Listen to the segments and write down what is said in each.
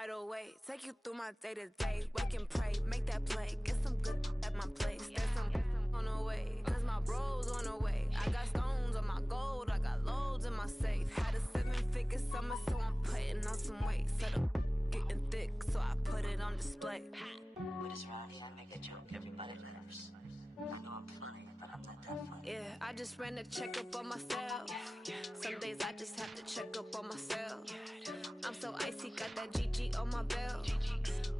right away. Take you through my day to day. Wake and pray, make that play. Get some good at my place. There's some on the way, cause my bros on the way. I got stones on my gold, I got loads in my safe. Had a 7-figure summer, so I'm putting on some weight. Set up getting thick, so I put it on display. With this rhyme, I make a joke, everybody laughs. I know I'm funny, but I'm not that funny. Yeah, I just ran a checkup on myself. Some days I just have to check up on myself. I'm so icy, got that GG on my belt.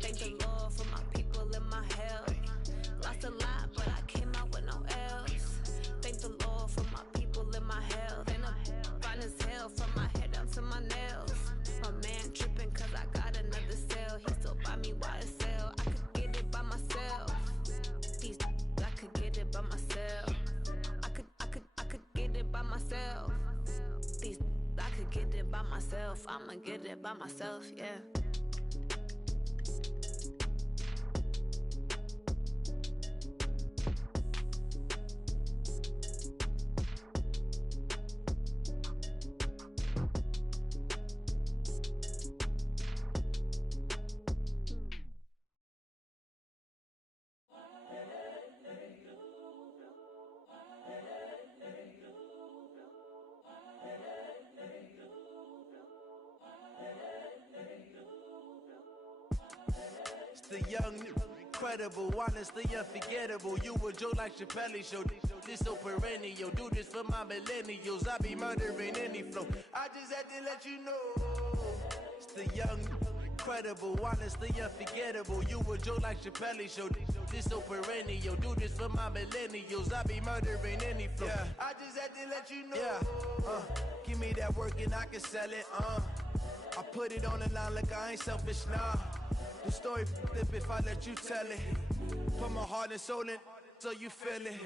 Thank the Lord for my people in my health. Lost a lot, but I came out with no L's. Thank the Lord for my people in my health. And I'm fine as hell from my head down to my nails. My man tripping cause I got another sale. He still buy me YSL. I could get it by myself. These I could get it by myself. I could get it by myself. These I could get it by myself. I'ma get it by myself, yeah. The young, incredible, honestly unforgettable. You a Joe like Chappelle show. This so perennial. Do this for my millennials. I be murdering any flow. I just had to let you know. It's the young, incredible, honestly unforgettable. You a Joe like Chappelle show. This so perennial. Do this for my millennials. I be murdering any flow. Yeah. I just had to let you know. Yeah. Give me that work and I can sell it. I put it on the line like I ain't selfish, nah. The story flip if I let you tell it. Put my heart and soul in so you feel it.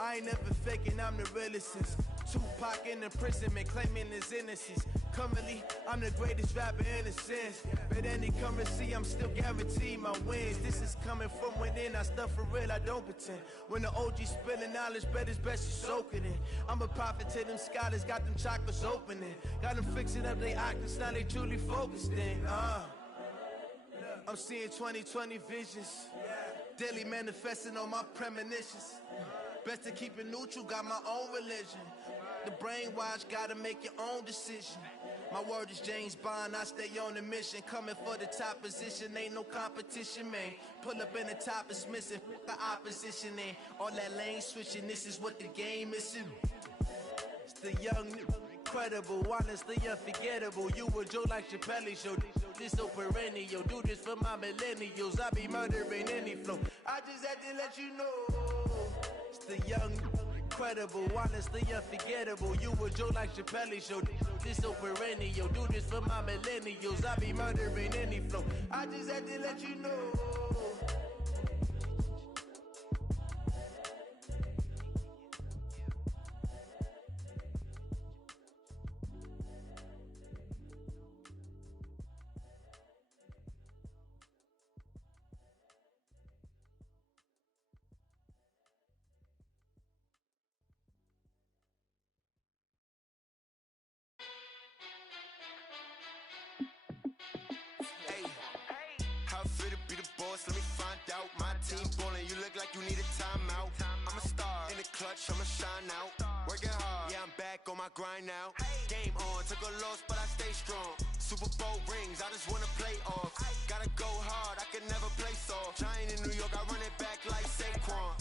I ain't never faking, I'm the realest since Tupac in imprisonment, claiming his innocence. Currently, I'm the greatest rapper in a sense. But any currency, I'm still guaranteed my wins. This is coming from within, I stuff for real, I don't pretend. When the OG spilling knowledge, bet it's best you soak it in. I'm a prophet to them scholars, got them chakras opening. Got them fixing up their octaves, now they truly focused in. I'm seeing 2020 visions, daily manifesting on my premonitions. Best to keep it neutral, got my own religion. The brainwash, gotta make your own decision. My word is James Bond, I stay on a mission. Coming for the top position, ain't no competition, man. Pull up in the top is missing, the opposition ain't. All that lane switching, this is what the game is. It's the young, incredible, honestly unforgettable. You a Joe like Chappelle show. This so perennial. Do this for my millennials. I be murdering any flow. I just had to let you know. It's the young, incredible, honestly unforgettable. You a Joe like Chappelle show. This so perennial. Do this for my millennials. I be murdering any flow. I just had to let you know. Let me find out. My team ballin', you look like you need a timeout. I'm a star in the clutch, I'ma shine out. Working hard, yeah, I'm back on my grind now. Game on, took a loss, but I stay strong. Super Bowl rings, I just wanna play off. Gotta go hard, I can never play soft. Giant in New York, I run it back like Saquon.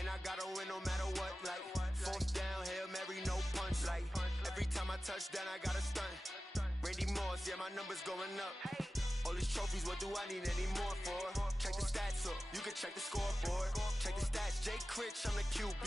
And I gotta win no matter what, like fourth down, Hail Mary, no punch. Like every time I touch down, I gotta stunt. Randy Moss, yeah, my numbers going up. All these trophies, what do I need any more for? Check the stats up, you can check the scoreboard. Check the stats, Jay Critch, I'm the QB.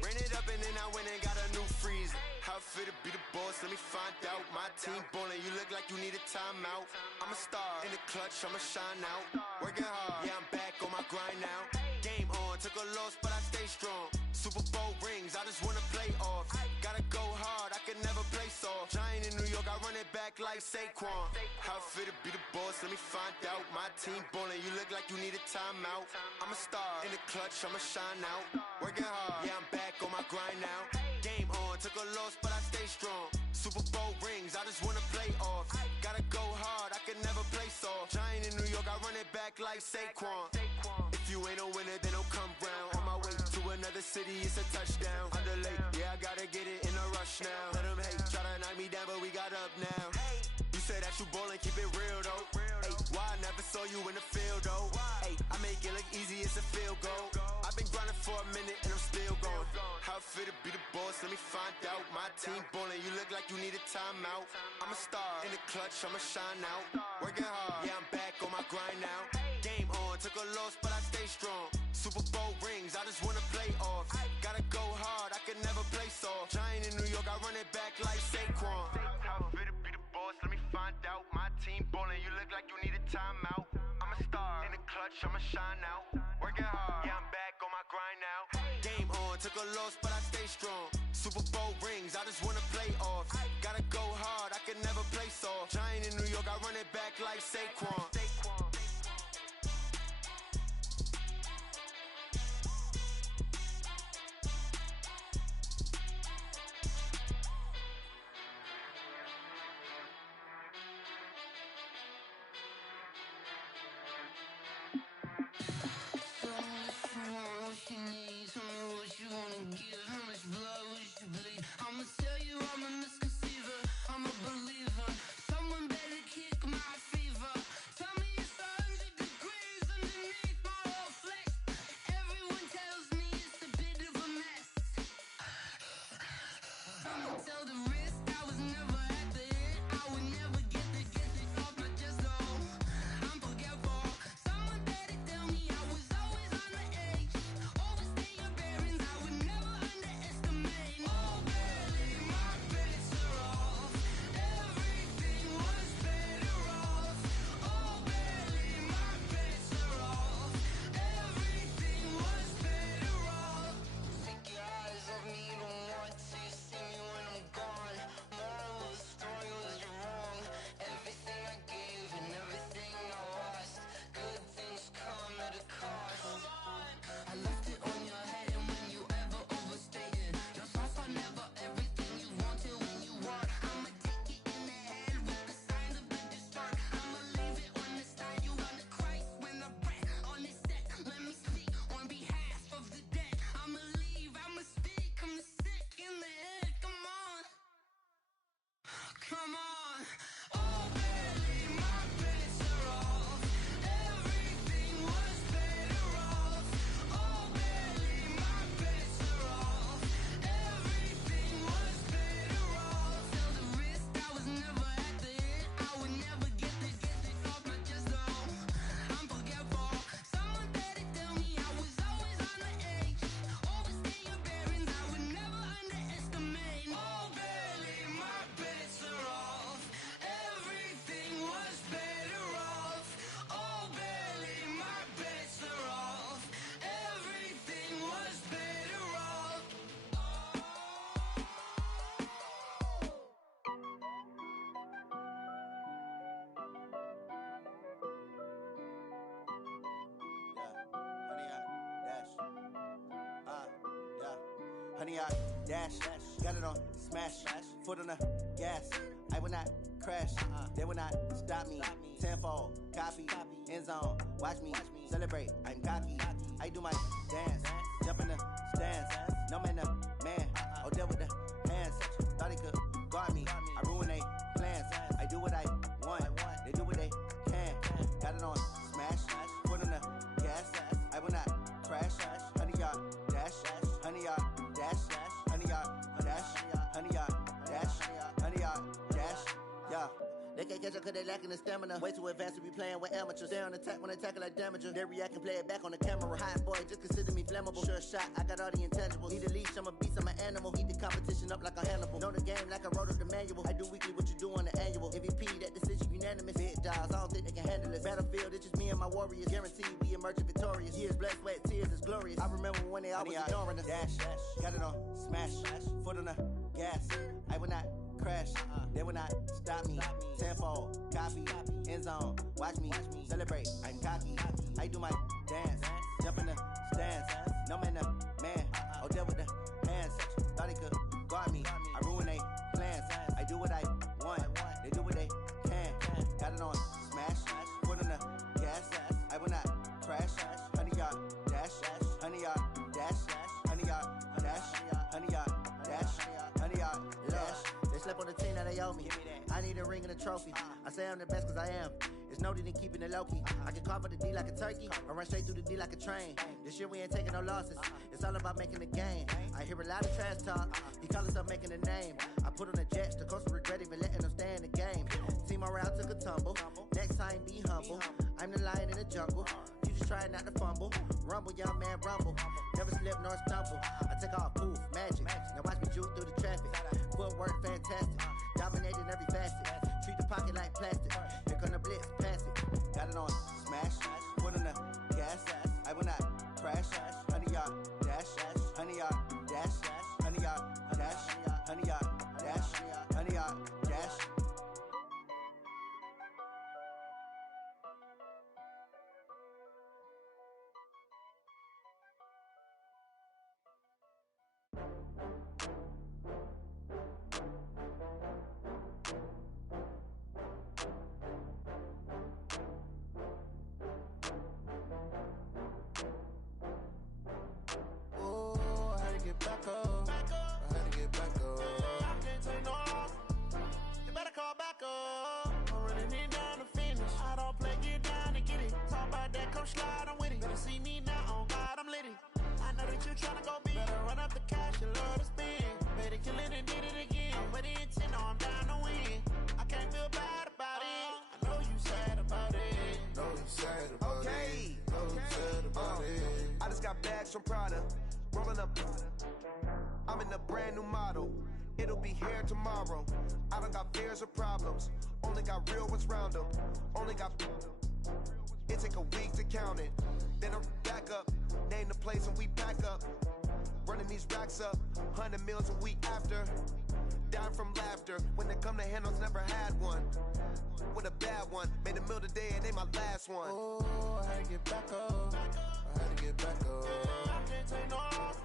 Ran it up and then I went and got a new freeze. How fit to be the boss, let me find out. My team ballin', you look like you need a timeout. I'm a star in the clutch, I'ma shine out. Working hard, yeah, I'm back on my grind now. Game on, took a loss, but I stay strong. Super Bowl rings, I just wanna play off. Gotta go hard, I can never play soft. Giant in New York, I run it back like Saquon. How fit to be the boss, let me find out. My team ballin', you look like you need a timeout. I'm a star in the clutch, I'ma shine out. Working hard, yeah, I'm back on my grind now. Game on, took a loss, but I stay strong. Super Bowl rings, I just wanna play off. Gotta go hard, I can can never play soft. Giant in New York, I run it back like Saquon. If you ain't a winner, then don't come round. On my way to another city, it's a touchdown. Underlay, yeah, I gotta get it in a rush now. Let them hate, try to knock me down, but we got up now. You say that you ballin', keep it real though. Ay, why I never saw you in the field though? Ay, I make it look easy, it's a field goal. I've been grinding for a minute and I'm still going. How it feel to be the boss, let me find out. My team ballin', you look like you need a timeout. I'm a star in the clutch, I'ma shine out. Working hard, yeah, I'm back on my grind now. Game on, took a loss, but I stay strong. Super Bowl rings, I just wanna play off. Gotta go hard, I can never play soft. Giant in New York, I run it back like Saquon. How it feel to be the boss, let me find out. My team ballin', you look like you need a timeout. I'm a star in the clutch, I'ma shine out. Working hard, yeah, I'm back on my grind now. Game on, took a loss, but I stay strong. Super Bowl rings, I just wanna play off. Gotta go hard, I can never play soft. Giant in New York, I run it back like Saquon. I'ma tell you I'm a misconceiver, I'm a believer. Someone better kick my fever. Tell me it's 100 degrees underneath my whole flesh. Everyone tells me it's a bit of a mess. I'ma tell the risk I was never at the end. I would never get this off my chest though. I'm forgetful. Someone better tell me I was always on the edge. Overstay your bearings, I would never underestimate. Oh, barely, my bets are off. Everything was better off. Oh, barely, my bets are off. Everything was better off. Take your eyes off me, don't want to see me when I'm gone. Moral of the story was you're wrong. Everything I gave and everything I lost. Good things come at a cost. I left it on your head, and when you ever overstay it, your thoughts are never everything you wanted when you want. I'ma take it in the head with the signs of the distort. I'ma leave it on the side. You on the Christ when I pray on this set. Let me speak on behalf of the dead. I'ma leave, I'ma speak. I'm sick in the head. Come on, come on. Oh, barely, my bets are off. Everything was better off. Oh, barely, my bets are off. Everything was better off. Tell the risk I was never at the end. I would never get this off my chest though. I'm forgetful. Someone better tell me I was always on the edge. Overstay your bearings, I would never underestimate. Oh, barely, my bets are off. Everything was better off. Oh, barely, my bets are off. Everything was better off. Honey, I dash, got it on smash, foot on the gas. I will not crash, they will not stop me. Tenfold, copy, end zone, watch me celebrate. I'm cocky, I do my dance, jump in the stands. No man, the man, oh, deal with the hands. Thought he could guard me, I ruin they plans. I do what I want, they do what they can. Got it on smash, foot on the gas. I will not crash, honey, y'all dash, honey, y'all dash, honey, y'all dash, honey, y'all dash, honey, y'all dash, yeah. They can't catch up cause they lacking the stamina. Way too advanced to be playing with amateurs. Stay on attack when attack like damager. They react and play it back on the camera. Hot boy, just consider me flammable. Sure shot, I got all the intangibles. Need a leash, I'm a beast, I'm an animal. Heat the competition up like a Hannibal. Know the game like I wrote up the manual. I do weekly what you do on the annual. MVP, that decision unanimous. Big dials, I don't think they can handle this. Battlefield, it's just me and my warriors. Guaranteed we emerge victorious. Years, blood, sweat, tears, it's glorious. I remember when they always ignoring us. Dash, got it on smash, foot on the gas. I will not crash, they will not stop me. Tenfold, copy, end zone, watch me celebrate. I'm cocky, I do my dance, jump in the stands. No man, the man, oh, deal with the hands. Thought he could guard me, I ruin they plans. I do what I want, they do what they can. Got it on on the team that they owe me. I need a ring and a trophy. I say I'm the best cause I am. It's noted in keeping it low-key. I can carve up the D like a turkey, or run straight through the D like a train. This year we ain't taking no losses. It's all about making the game. I hear a lot of trash talk. He call himself making a name. I put on the Jets, the coach will regret even letting them stay in the game. Team morale took a tumble. Next time be humble. I'm the lion in the jungle. You just try not to fumble. Rumble, young man, rumble. Never slip nor stumble. I take off, poof, magic. Now watch me juke through the traffic. Footwork fantastic. Dominating every facet. Treat the pocket like plastic. Here come the blitz, pass it. Got it on smash. Foot on the gas. I will not crash. 100-yard dash. 100-yard dash. 100-yard dash. 100-yard dash. 100-yard dash. Back up. I had to get back up. I can't take no loss. You better call back up. I'm running it down to finish. I don't play, get down and get it. Talk about that, come slide, I'm with it. Better see me now, on God, I'm lit it. I know that you tryna go big. Better run up the cash, you love to spend. Better kill it and did it again. But the intent, no, I'm down to win. I can't feel bad about it. I know you sad about it. Know you sad about it. Know you sad about it. I just got bags from Prada. Rolling up, I'm in a brand new model. It'll be here tomorrow. I don't got fears or problems. Only got real ones round them. Only got. It take a week to count it. Then I'm back up. Name the place and we back up. Running these racks up. 100 meals a week after. Down from laughter. When they come to handles, never had one. With a bad one. Made a meal today and they my last one. Oh, I had to get back up. I had to get back up. I can't take no loss.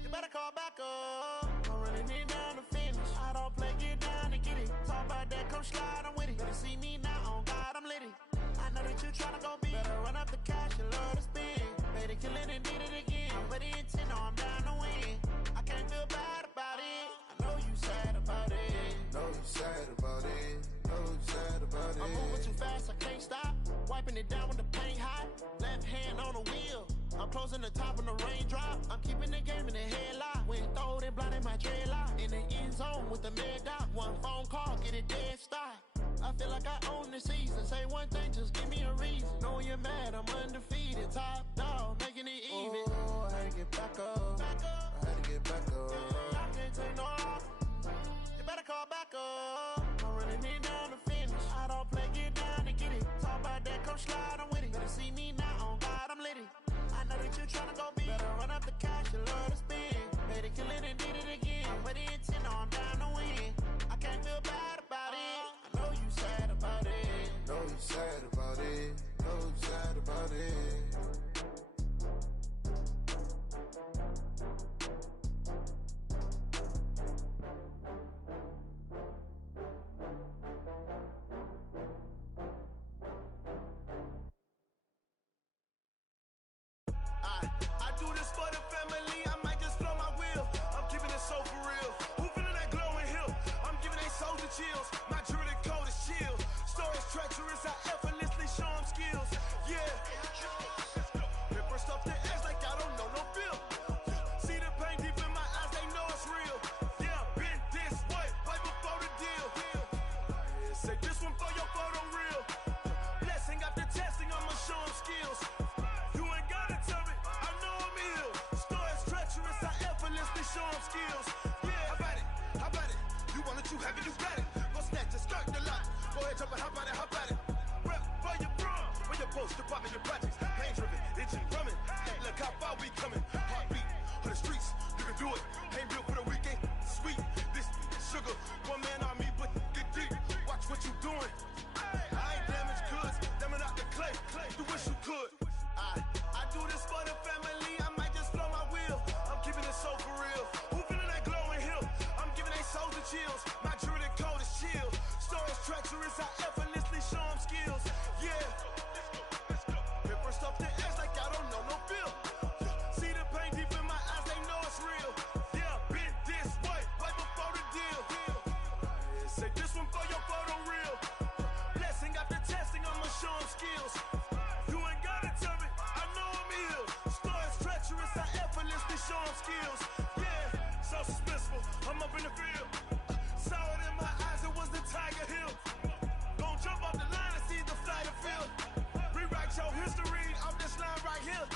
You better call back up. I'm running it down to finish. I don't play, get down and get it. Talk about that, come slide, I'm with it. Better see me now, on God, I'm lit it. I know that you tryna go big. Better run up the cash, you love to spend. Better kill it and did it again. But the intent, no, I'm down to win. I can't feel bad about it. I know you sad about it. Know you sad about it. Know you sad about it. I'm moving too fast, I can't stop. Wiping it down with the paint hot. Left hand on the wheel. I'm closing the top of the raindrop. I'm keeping the game in the headlock. When throwed and blinded my dreadlock. In the end zone with the mad dot. One phone call, get it dead stop. I feel like I own the season. Say one thing, just give me a reason. Knowing you're mad, I'm undefeated. Top dog, making it even. Oh, I had to get back up. I had to get back up. I can't take no loss. You better call back up. I'm running it down to finish. I don't play, get down and get it. Talk about that, come slide, I'm with it. Better see me now, on God, I'm lit it. I know that you tryna go big. Better run up the cash, you love to spend. Better kill it and did it again. But the intent, no, I'm down to win. I can't feel bad about it. I know you sad about it. Know you sad about it. Know you sad about it. I do this for the family, I might just blow my wheel. I'm keeping it so for real. Who feeling that glowing hill? I'm giving they soldier chills. My jewelry code is chill. Stories treacherous, I effortlessly show them skills. Yeah. Ripper stuff the edge like I don't know no feel. See the pain deep in my eyes, they know it's real. Yeah, been this way, right before the deal. Say this one for your photo real. Blessing after testing, I'ma show them skills. You ain't gotta tell me, I know I'm ill. Stories treacherous, I effortlessly show them skills. Yeah, how about it? How about it? You want it, you have it, you got it. Go snatch it, start the lot. Go ahead, jump it, how about it, how about it? Rep for your bro, where your post, your poppin', your projects. Pain driven, itching, drumming. Look how far we coming. Heartbeat on the streets, you can do it. Ain't built for the weekend, sweet. This sugar, one man on me, but get deep. Watch what you doing. I ain't damaged goods, damn it out the clay. You wish you could. I do this for the family, I might just blow my wheel. I'm keeping it so for real. Who feeling that glowing hill? I'm giving they soldier chills. My jewelry code is chill. Stories treacherous, I effortlessly show them skills. Yeah. Ripper stuff the edge like I don't know no feel. See the pain deep in my eyes, they know it's real. Yeah, been this way, right before the deal. on skills. Yeah, so suspenseful. I'm up in the field. Saw it in my eyes, it was the Tiger Hill. Gon' jump off the line and see the flight of field. Rewrite your history off this line right here.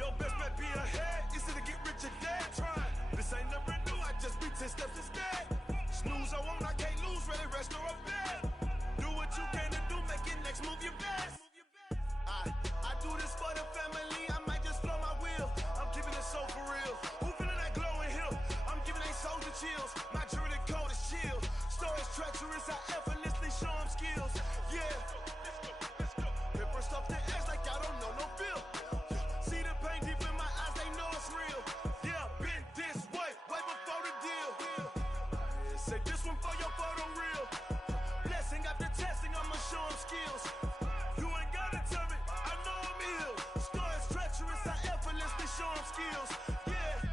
Your best bet be ahead, easy to get rich or dead trying. This ain't never new, I just be 10 steps instead. Snooze I won't, I can't lose, ready, rest or up bed. Do what you can to do, make it next move your best. I do this for the family, I might just flow my wheel. I'm keeping it so for real. Who feeling that glowing hill? I'm giving they soldier chills. My jewelry code is chill. Stories treacherous, I effortlessly show them skills. Yeah, paper stuff the edge like I don't know no feel. See the pain deep in my eyes, they know it's real. Yeah, been this way before the deal. Say this one for your photo reel. Blessing after testing, I'ma show them skills. You ain't gotta tell me, I know I'm ill. Stories treacherous, I effortlessly show them skills. Yeah,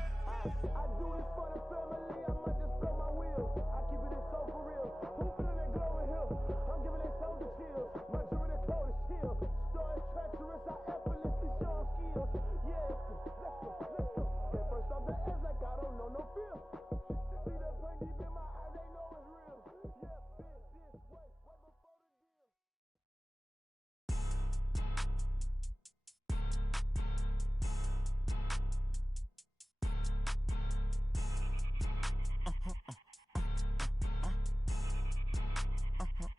I do this for the family, I might just blow my wheel. I keep it so for real. Who feeling that glowing hill? I'm giving it soldier chills. My jewelry code is chill. Stories treacherous, I effortlessly show them skills. Yeah, let's go. Get first off the edge like I don't know no feel. See the pain deep in my eyes, they know it's real. Yeah, been this way before the deal.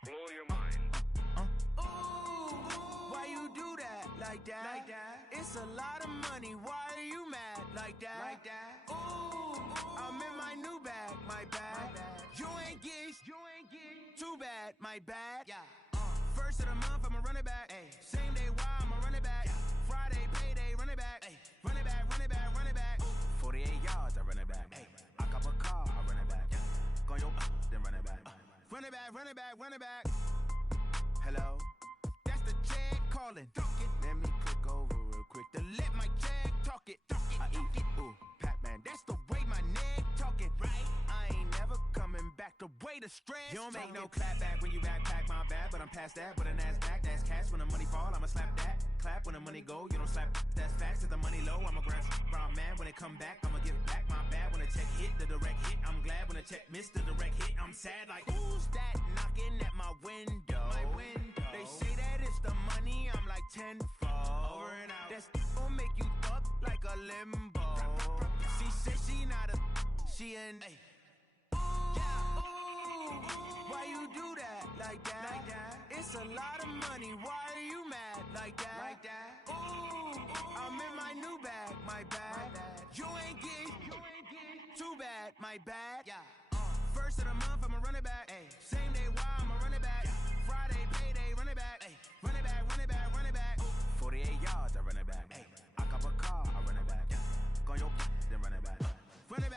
Blow your mind. Ooh, why you do that? Like that? It's a lot of money. Why are you mad? Like that? Ooh, I'm in my new bag. My bad. You ain't geeks. Too bad. My bad. Yeah. First of the month, I'ma run it back. Ay. Same day, why I'ma run it back. Friday, payday, run it back. Ay. Run it back. 48 yards, I run it back. Ay. I cop a car, I run it back. Go your then run it back. Run it back. Hello? That's the check calling. Let me click over real quick to let my check talk it. I eat it. Ooh, Pac-Man, that's the way my neck talking. Right? I ain't never coming back. The way the stress. You don't make no clap back when you backpack, my bad. But I'm past that with a NASDAQ. That's cash when the money fall. I'ma slap that. Clap when the money go. You don't slap. That's facts. If the money low, I'ma grab brown man. When it come back, I'ma give back my bad. When the check hit, the direct hit. I'm glad when the check missed the direct hit. I'm sad like, who's that knocking at my window? They say that it's the money. I'm like tenfold. Over and out. That's gon' make you up like a limbo. She said she not a. She an. Why you do that? Like that? It's a lot of money. Why are you mad? Like that? Ooh, I'm in my new bag. My bad. You ain't geek. Too bad. My bad. Yeah. First of the month, I'ma run it back. Ay. Same day, why I'ma run it back. Friday, payday, run it back. Ay. Run it back. 48 yards, I run it back. Ay. I cop a car, I run it back. Go your then run it back. Run it back.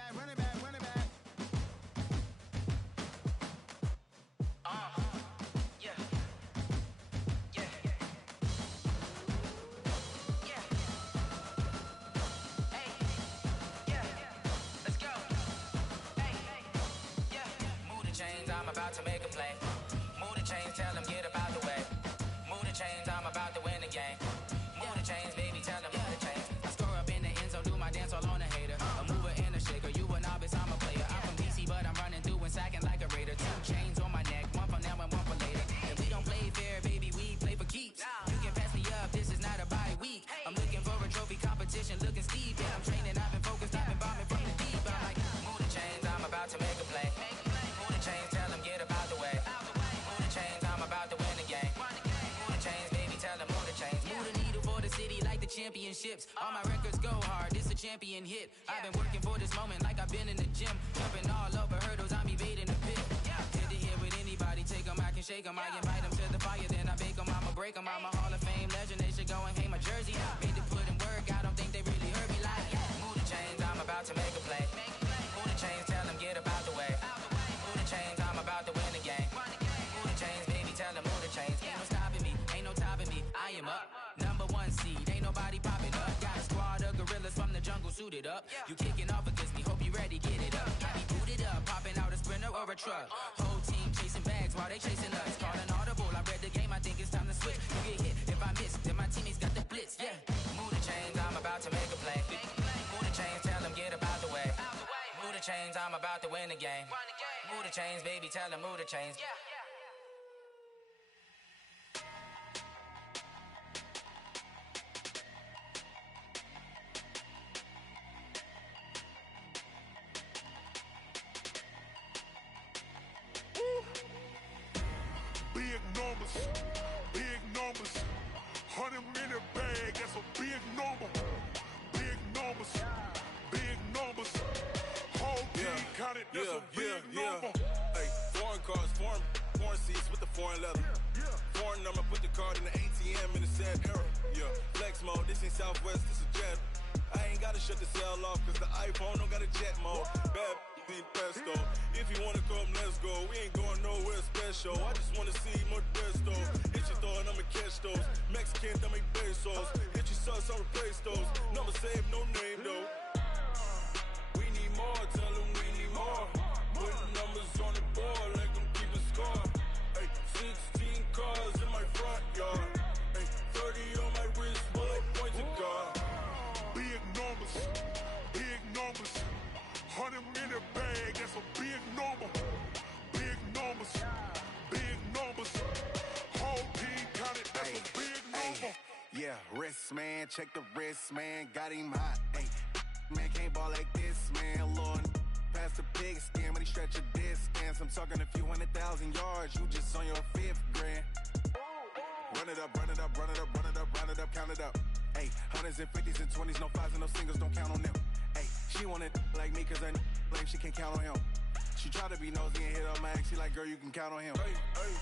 I'm about to make a play. Move the chains, tell them get up out the way. Move the chains, I'm about to win the game. Move the chains, baby, tell them move the chains. I score up in the end zone, do my dance all on a hater. A mover and a shaker, you a novice, I'm a player. I'm from DC, but I'm running through and sacking like a raider. 2 chains on my neck, one for now and one for later. And we don't play fair, baby, we play for keeps. You can pass me up, this is not a bye week. I'm looking for a trophy competition, looking steep. Yeah, I'm training, I've been focused, I've been bombing from the deep. I'm like, move the chains, I'm about to make a play. Move the chains, tell them get up out the way. Move the chains, I'm about to win the game. Move the chains, baby, tell them move the chains. Move the needle for the city like the championships. All my records go hard, this a champion hit. I've been working for this moment like I've been in the gym. Jumping all over hurdles, I'm evading the pit. Head to head with anybody, take them, I can shake them. I invite them to the fire, then I bake them, I'ma break them. I'm a Hall of Fame legend, they should go and hang my jersey. Made to put in work, I don't think they really heard me like. Move the chains, I'm about to make a play. Move the chains, tell them get up out the way. Move the chains, I'm about to win the game. Move the chains, baby, tell them move the chains. Ain't no stopping me, ain't no topping me. I am up, #1 seed, ain't nobody popping up. Got a squad of gorillas from the jungle suited up. You kicking off against me, hope you ready, get it up. I be booted up, popping out a Sprinter or a truck. Whole team chasing bags while they chasing us. Calling audible, I read the game, I think it's time to switch. You get hit, if I miss, then my teammates got the blitz, yeah. Move the chains, I'm about to make a play. Move the chains, tell them get about chains, I'm about to win the game. Move the chains, baby, tell them move the chains. Big numbers, big numbers. 100 in a bag, that's a big number. Big numbers, big numbers. Whole team counted, that's a big number. Hey, foreign cars, foreign seats with the foreign leather. Foreign number, put the card in the ATM in the sad era. Yeah, flex mode, this ain't Southwest, this is jet. I ain't gotta shut the cell off, cause the iPhone don't got a jet mode. Bad need pesto. If you wanna come, let's go. We ain't going nowhere special. I just wanna see more Modesto. Hit your thought, I'ma catch those. Mexican, dame pesos. Hit your sus, I'll replace those. Number save, no name though. We need more, tell them we need more. Putting numbers on the board, like them keeping score. Hey, 16 cars in my front yard. Hey, 30 on my wrist, while I point to God. Big numbers, big numbers. 100 in a bag, that's a big number. Big numbers, big numbers. Whole team counted, that's a big number. Yeah, wrist man, check the wrist man, got him hot. Hey, man can't ball like this, man. Lord, past the pig skin, but he stretch a distance. I'm talking a few 100,000 yards, you just on your 5th grand. Run it up, run it up, run it up, run it up, round it up, count it up. Hey, 100s and 50s and 20s, no 5s and no singles, don't count on them. Hey, she wanted like me cause I like she can't count on him. She tried to be nosy and hit up my ex, she like, girl, you can count on him. Hey, hey.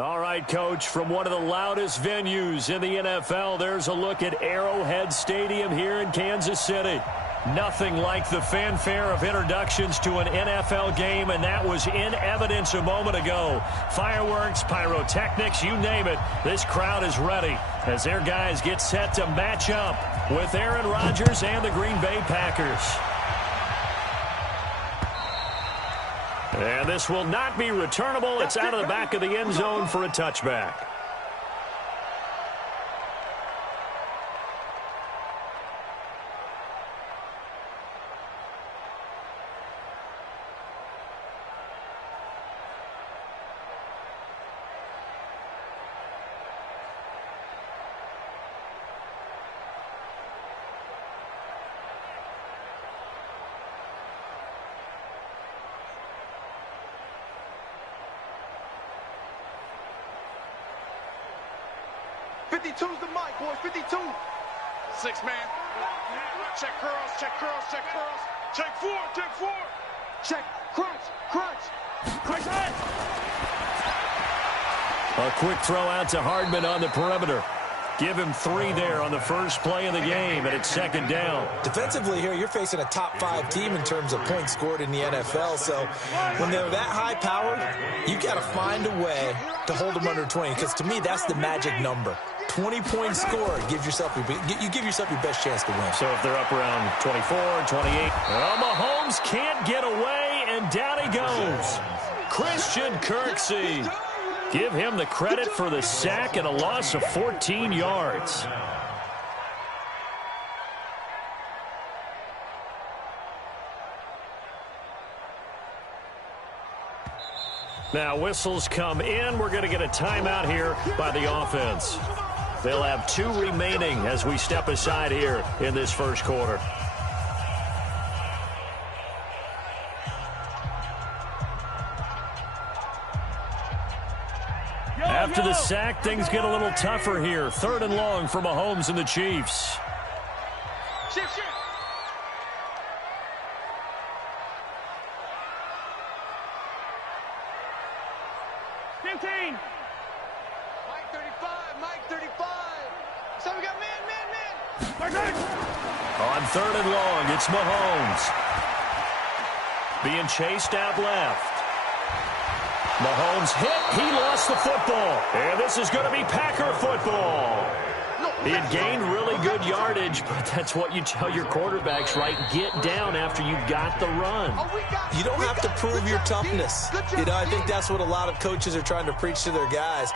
All right, Coach, from one of the loudest venues in the NFL, there's a look at Arrowhead Stadium here in Kansas City. Nothing like the fanfare of introductions to an NFL game, and that was in evidence a moment ago. Fireworks, pyrotechnics, you name it, this crowd is ready as their guys get set to match up with Aaron Rodgers and the Green Bay Packers. And this will not be returnable. It's out of the back of the end zone for a touchback. Two's the mic, boys. 52. 6 man. Check curls, check curls, check curls. Check 4, check 4. Check crunch, crunch. Crunch it. A quick throw out to Hardman on the perimeter. Give him 3 there on the first play of the game, and it's 2nd down. Defensively here, you're facing a top 5 team in terms of points scored in the NFL, so when they're that high powered, you've got to find a way to hold them under 20, because to me, that's the magic number. 20-point score, you give yourself your best chance to win. So if they're up around 24, 28, well, Mahomes can't get away, and down he goes. Christian Kirksey. Give him the credit for the sack and a loss of 14 yards. Now whistles come in. We're going to get a timeout here by the offense. They'll have 2 remaining as we step aside here in this first quarter. After the sack, things get a little tougher here. 3rd and long for Mahomes and the Chiefs. Shift, shift. Mike 35, Mike 35. So we got man. On 3rd and long, it's Mahomes. Being chased out left. Mahomes hit. He lost the football. And this is going to be Packer football. He had gained really good yardage, but that's what you tell your quarterbacks, right? Get down after you got the run. You don't have to prove your toughness. You know, I think that's what a lot of coaches are trying to preach to their guys.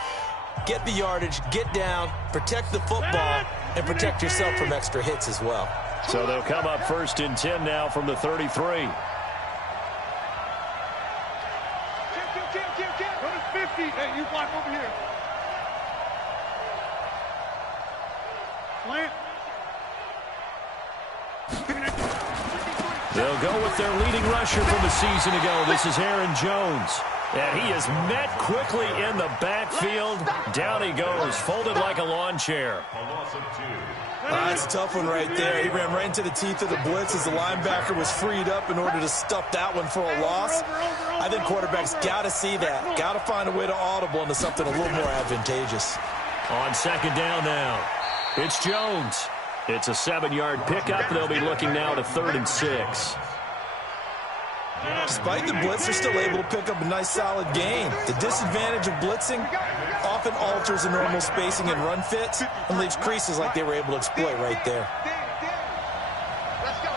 Get the yardage, get down, protect the football, and protect yourself from extra hits as well. So they'll come up 1st and 10 now from the 33. Go to 50. Hey, you block over here. Plant. They'll go with their leading rusher from a season ago. This is Aaron Jones. And he is met quickly in the backfield. Down he goes, folded like a lawn chair. That's a tough one right there. He ran right into the teeth of the blitz as the linebacker was freed up in order to stuff that one for a loss. I think quarterbacks got to see that. Got to find a way to audible into something a little more advantageous. On 2nd down now, it's Jones. It's a 7-yard pickup. They'll be looking now to 3rd and 6. Despite the blitz, they're still able to pick up a nice solid gain. The disadvantage of blitzing often alters the normal spacing and run fits and leaves creases like they were able to exploit right there. Let's go.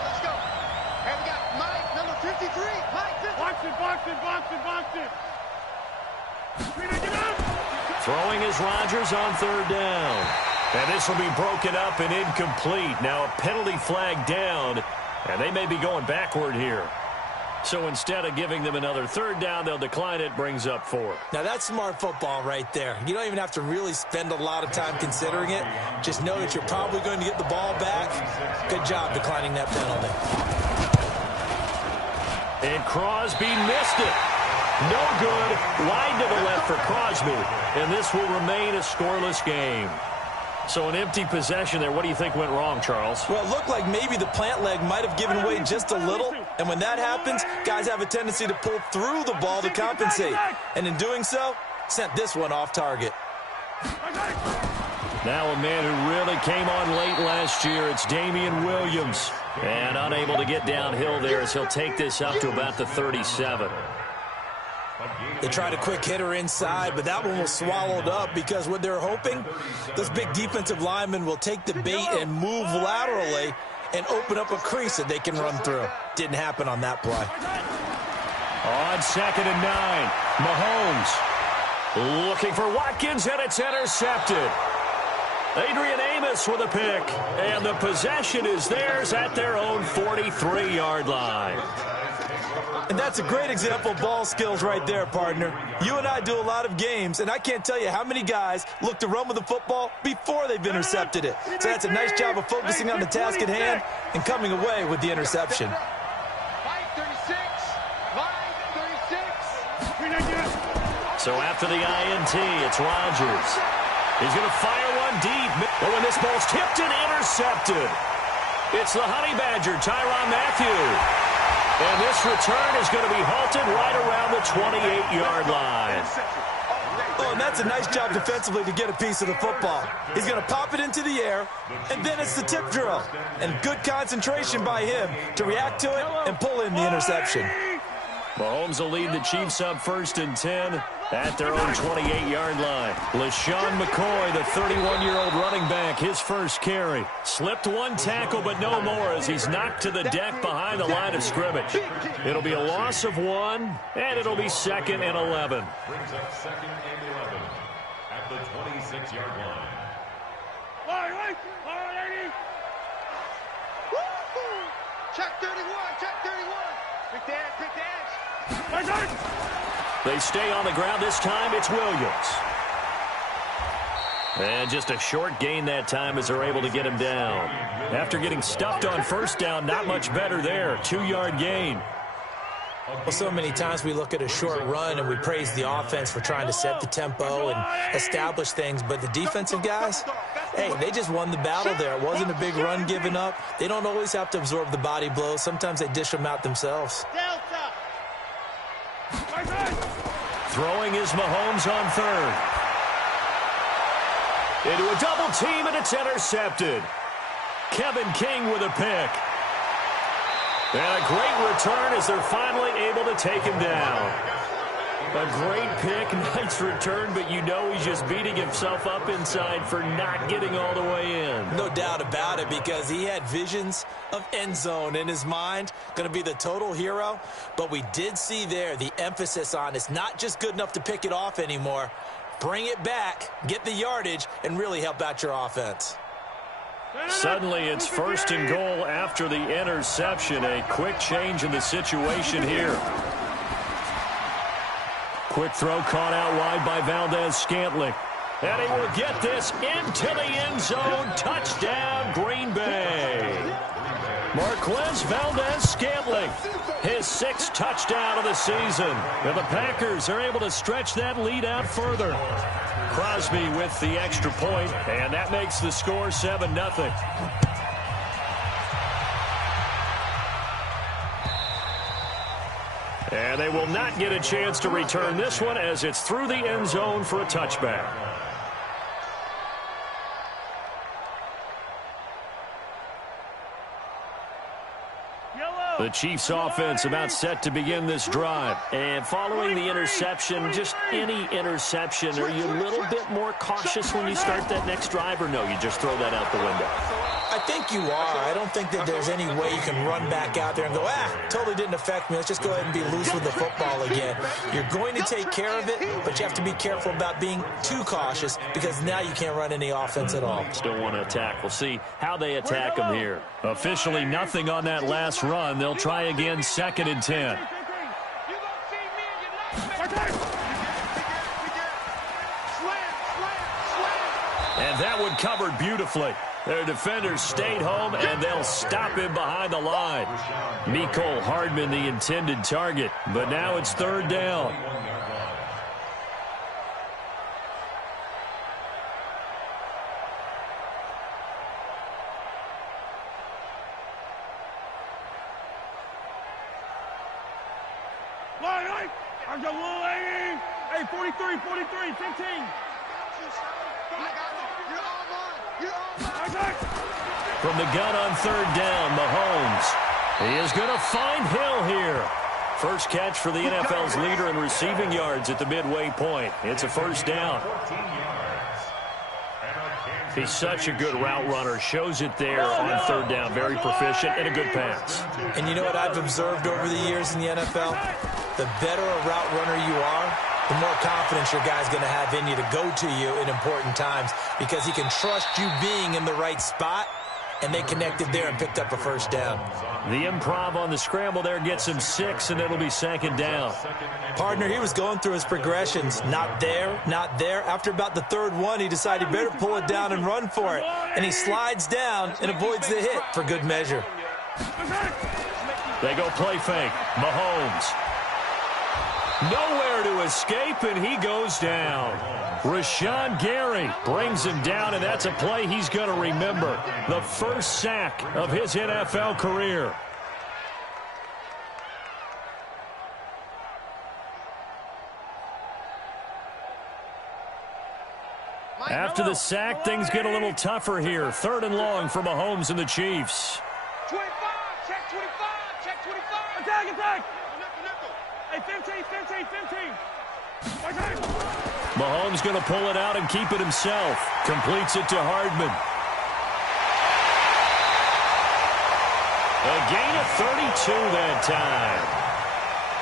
And we got Mike, number 53. Box it. Throwing is Rodgers on 3rd down. And this will be broken up and incomplete. Now a penalty flag down, and they may be going backward here. So instead of giving them another 3rd down, they'll decline it, brings up 4. Now that's smart football right there. You don't even have to really spend a lot of time considering it. Just know that you're probably going to get the ball back. Good job declining that penalty. And Crosby missed it. No good. Wide to the left for Crosby. And this will remain a scoreless game. So an empty possession there. What do you think went wrong, Charles? Well, it looked like maybe the plant leg might have given way just a little. And when that happens, guys have a tendency to pull through the ball to compensate. And in doing so, sent this one off target. Now a man who really came on late last year. It's Damian Williams. And unable to get downhill there as he'll take this up to about the 37. They tried a quick hitter inside, but that one was swallowed up because what they're hoping, those big defensive linemen will take the bait and move laterally and open up a crease that they can run through. Didn't happen on that play. On 2nd and 9, Mahomes looking for Watkins, and it's intercepted. Adrian Amos with a pick, and the possession is theirs at their own 43-yard line. And that's a great example of ball skills right there, partner. You and I do a lot of games, and I can't tell you how many guys look to run with the football before they've intercepted it. So that's a nice job of focusing on the task at hand and coming away with the interception. So after the INT, it's Rodgers. He's going to fire one deep. But when this ball's tipped and intercepted, it's the Honey Badger, Tyrann Mathieu. And this return is going to be halted right around the 28-yard line. Oh, and that's a nice job defensively to get a piece of the football. He's going to pop it into the air, and then it's the tip drill. And good concentration by him to react to it and pull in the interception. Mahomes will lead the Chiefs up 1st and 10 at their own 28-yard line. LaShawn McCoy, the 31-year-old running back, his first carry. Slipped one tackle, but no more as he's knocked to the deck behind the line of scrimmage. It'll be a loss of 1, and it'll be 2nd and 11. Brings up 2nd and 11 at the 26-yard line. Check 31, check 31. Big dash. They stay on the ground. This time it's Williams. And just a short gain that time as they're able to get him down. After getting stuffed on 1st down, not much better there. 2-yard gain. Well, so many times we look at a short run and we praise the offense for trying to set the tempo and establish things, but the defensive guys, hey, they just won the battle there. It wasn't a big run given up. They don't always have to absorb the body blows. Sometimes they dish them out themselves. Throwing is Mahomes on 3rd. Into a double team, and it's intercepted. Kevin King with a pick. And a great return as they're finally able to take him down. A great pick, nice return, but you know he's just beating himself up inside for not getting all the way in. No doubt about it, because he had visions of end zone in his mind, going to be the total hero. But we did see there the emphasis on it's not just good enough to pick it off anymore. Bring it back, get the yardage, and really help out your offense. Suddenly it's first and goal after the interception. A quick change in the situation here. Quick throw caught out wide by Valdez-Scantling. And he will get this into the end zone. Touchdown, Green Bay. Marquez Valdez-Scantling, his 6th touchdown of the season. And the Packers are able to stretch that lead out further. Crosby with the extra point, and that makes the score 7-0. And they will not get a chance to return this one as it's through the end zone for a touchback. The Chiefs offense about set to begin this drive. And following the interception, just any interception, are you a little bit more cautious when you start that next drive, or no, you just throw that out the window? I think you are. I don't think that there's any way you can run back out there and go, totally didn't affect me. Let's just go ahead and be loose with the football again. You're going to take care of it, but you have to be careful about being too cautious because now you can't run any offense at all. Still want to attack. We'll see how they attack them here. Officially nothing on that last run. They'll try again 2nd and 10. And that one covered beautifully. Their defenders stayed home, and they'll stop him behind the line. Mecole Hardman, the intended target, but now it's 3rd down. I'm the little 80. Hey, 43, 15. From the gun on 3rd down, Mahomes. He is going to find Hill here. First catch for the NFL's leader in receiving yards at the midway point. It's a 1st down. He's such a good route runner. Shows it there on 3rd down. Very proficient and a good pass. And you know what I've observed over the years in the NFL? The better a route runner you are, the more confidence your guy's going to have in you to go to you in important times because he can trust you being in the right spot, and they connected there and picked up a 1st down. The improv on the scramble there gets him 6, and it'll be 2nd down. Partner, he was going through his progressions. Not there, not there. After about the 3rd one, he decided he better pull it down and run for it. And he slides down and avoids the hit for good measure. They go play fake. Mahomes. Nowhere to escape, and he goes down. Rashawn Gary brings him down, and that's a play he's going to remember. The 1st sack of his NFL career. After the sack, things get a little tougher here. 3rd and long for Mahomes and the Chiefs. 25, check 25, check 25. Attack. Hey, 15. Mahomes going to pull it out and keep it himself. Completes it to Hardman. A gain of 32 that time.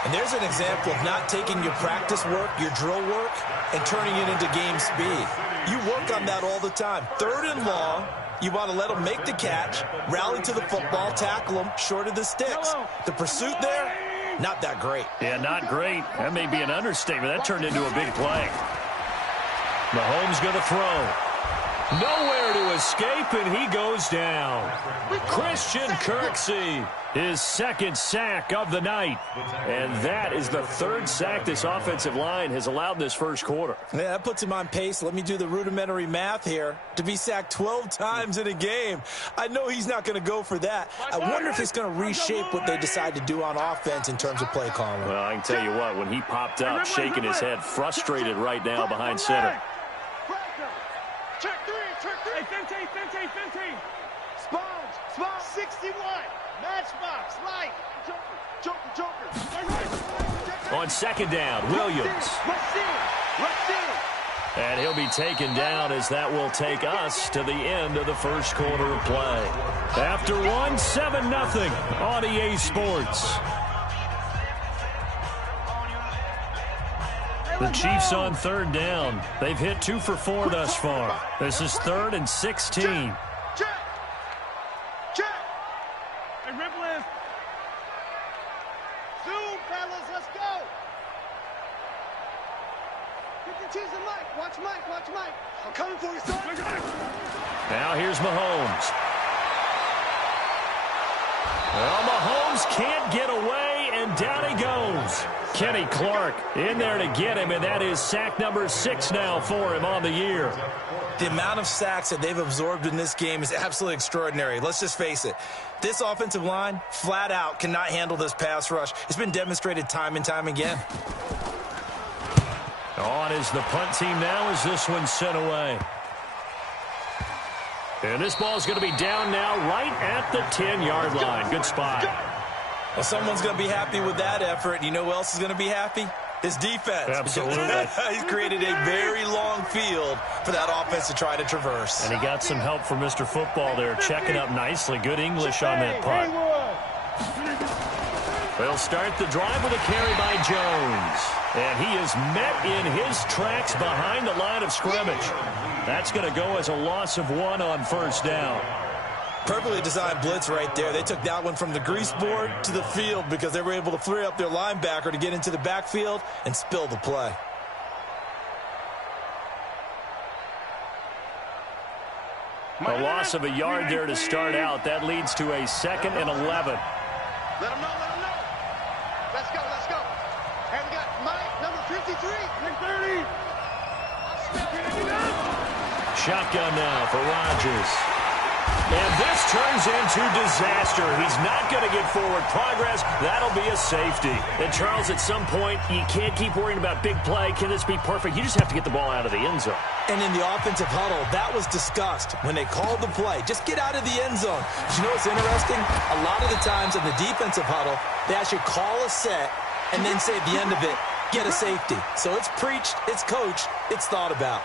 And there's an example of not taking your practice work, your drill work, and turning it into game speed. You work on that all the time. 3rd and long, you want to let them make the catch, rally to the football, tackle them short of the sticks. The pursuit there, not that great. Yeah, not great. That may be an understatement. That turned into a big play. Mahomes going to throw. Nowhere to escape, and he goes down. Christian Kirksey, his 2nd sack of the night. And that is the 3rd sack this offensive line has allowed in this 1st quarter. Yeah, that puts him on pace. Let me do the rudimentary math here. To be sacked 12 times in a game, I know he's not going to go for that. I wonder if it's going to reshape what they decide to do on offense in terms of play calling. Well, I can tell you what, when he popped up, shaking his head, frustrated right now behind center. Check 3. Hey, 15. Sponge, 61. Matchbox, light. Joker. On 2nd down, Williams. And he'll be taken down as that will take us to the end of the 1st quarter of play. After 7-0 on EA Sports. The Chiefs on 3rd down. They've hit 2 for 4 thus far. This is 3rd and 16. plans. Zoom, fellas, let's go. Get the cheese and Mike. Watch Mike, watch Mike. I'm coming for you, son. Now here's Mahomes. Well, Mahomes can't get away, and down he goes. Kenny Clark in there to get him, and that is sack number 6 now for him on the year. The amount of sacks that they've absorbed in this game is absolutely extraordinary. Let's just face it. This offensive line, flat out, cannot handle this pass rush. It's been demonstrated time and time again. On is the punt team now as this one's sent away. And this ball's going to be down now right at the 10-yard line. Good spot. Well, someone's going to be happy with that effort. You know who else is going to be happy? His defense. Absolutely. He's created a very long field for that offense to try to traverse. And he got some help from Mr. Football there, checking up nicely. Good English on that punt. They'll start the drive with a carry by Jones. And he is met in his tracks behind the line of scrimmage. That's going to go as a loss of 1 on first down. Perfectly designed blitz right there. They took that one from the grease board to the field because they were able to free up their linebacker to get into the backfield and spill the play. A loss of a yard there to start out. That leads to a 2nd and 11. Let him know, let him know. Let's go, let's go. And we got Mike, number 53. Nick 30. Shotgun now for Rodgers. And this turns into disaster. He's not going to get forward progress. That'll be a safety. And, Charles, at some point, you can't keep worrying about big play. Can this be perfect? You just have to get the ball out of the end zone. And in the offensive huddle, that was discussed when they called the play. Just get out of the end zone. But you know what's interesting? A lot of the times in the defensive huddle, they actually call a set and then say at the end of it, get a safety. So it's preached, it's coached, it's thought about.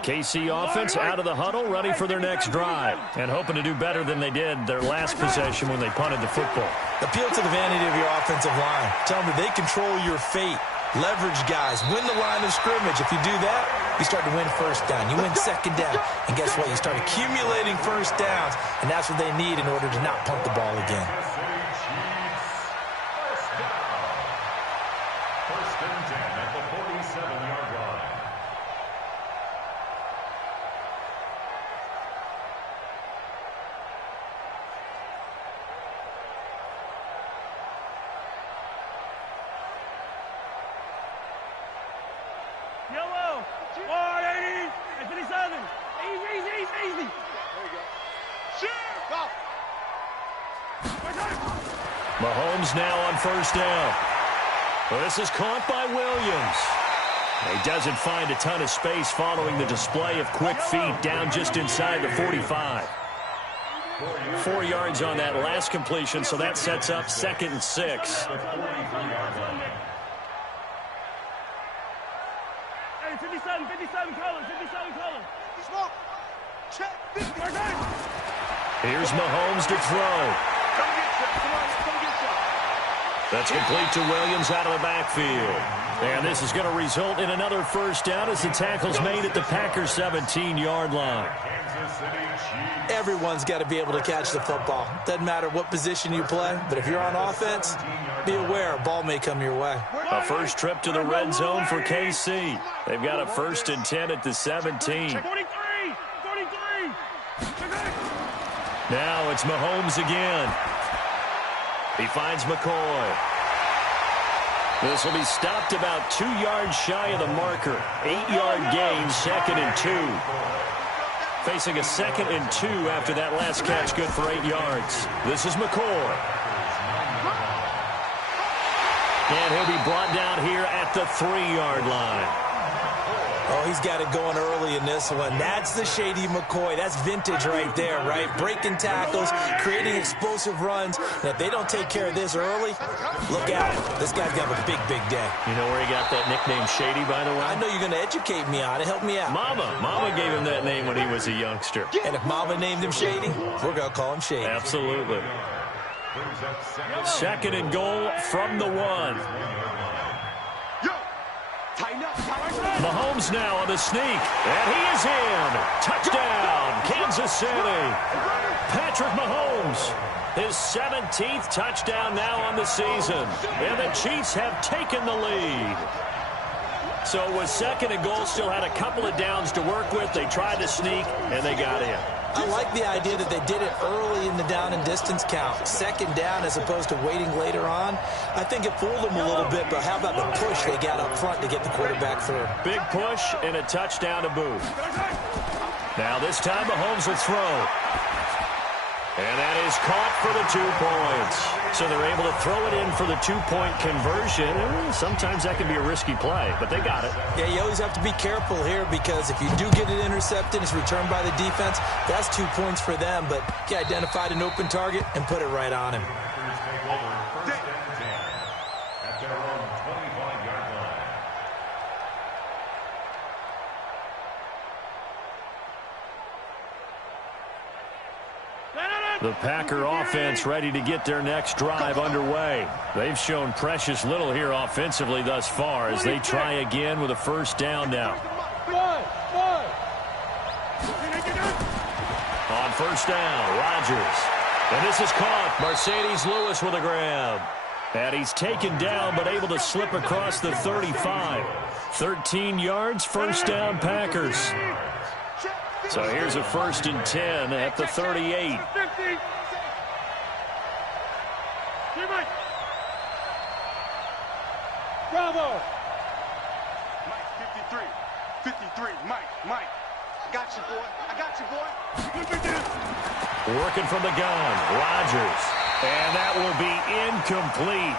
The KC offense out of the huddle, ready for their next drive, and hoping to do better than they did their last possession when they punted the football. Appeal to the vanity of your offensive line. Tell them that they control your fate. Leverage guys. Win the line of scrimmage. If you do that, you start to win first down. You win second down. And guess what? You start accumulating first downs, and that's what they need in order to not punt the ball again. First and 10 at the 47-yard line. Yellow. 180. And 57. Easy. There you go. Shoot. Go. Mahomes now on first down. Well, this is caught by Williams. He doesn't find a ton of space following the display of quick feet down just inside the 45. 4 yards on that last completion, so that sets up 2nd and 6. Hey, 57 color. Smoke. Check. 50. Here's Mahomes to throw. Come get shot. That's complete to Williams out of the backfield. And this is going to result in another first down as the tackle's made at the Packers' 17-yard line. Everyone's got to be able to catch the football. Doesn't matter what position you play, but if you're on offense, be aware a ball may come your way. A first trip to the red zone for KC. They've got a 1st and 10 at the 17. 43. Now it's Mahomes again. He finds McCoy. This will be stopped about 2 yards shy of the marker. 8-yard gain, 2nd and 2. Facing a 2nd and 2 after that last catch, good for 8 yards. This is McCoy. And he'll be brought down here at the 3-yard line. Oh, he's got it going early in this one. That's the Shady McCoy. That's vintage right there, right? Breaking tackles, creating explosive runs. And if they don't take care of this early, look out. This guy's got a big day. You know where he got that nickname Shady, by the way? I know you're going to educate me on it. Help me out. Mama gave him that name when he was a youngster. And if Mama named him Shady, we're going to call him Shady. Absolutely. Second and goal from the 1. Mahomes now on the sneak, and he is in. Touchdown, Kansas City. Patrick Mahomes, his 17th touchdown now on the season, and the Chiefs have taken the lead. So with second and goal, still had a couple of downs to work with. They tried to sneak, and they got in. I like the idea that they did it early in the down and distance count. Second down as opposed to waiting later on. I think it fooled them a little bit, but how about the push they got up front to get the quarterback through? Big push and a touchdown to boot. Now this time Mahomes will throw. And that is caught for the 2 points. So they're able to throw it in for the 2-point conversion. Sometimes that can be a risky play, but they got it. Yeah, you always have to be careful here because if you do get it intercepted, it's returned by the defense. That's 2 points for them, but he identified an open target and put it right on him. The Packer offense ready to get their next drive underway. They've shown precious little here offensively thus far as they try again with a first down now. On first down, Rodgers. And this is caught. Mercedes Lewis with a grab. And he's taken down but able to slip across the 35. 13 yards, first down Packers. So here's a 1st and 10 at the 38. Bravo! Mike, 53, Mike. I got you, boy. Working from the gun, Rodgers. And that will be incomplete.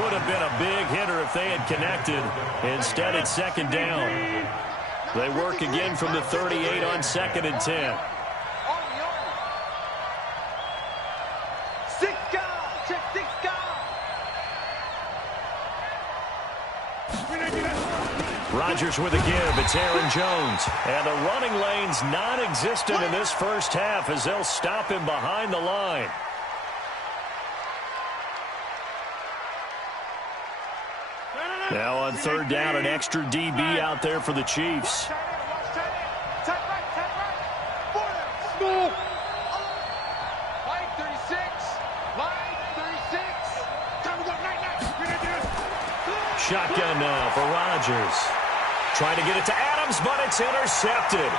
Would have been a big hitter if they had connected. Instead, it's second down. They work again from the 38 on 2nd and 10. Rodgers with a give. It's Aaron Jones. And the running lane's non-existent in this first half as they'll stop him behind the line. Now on third down, an extra DB out there for the Chiefs. Shotgun now for Rodgers. Trying to get it to Adams, but it's intercepted.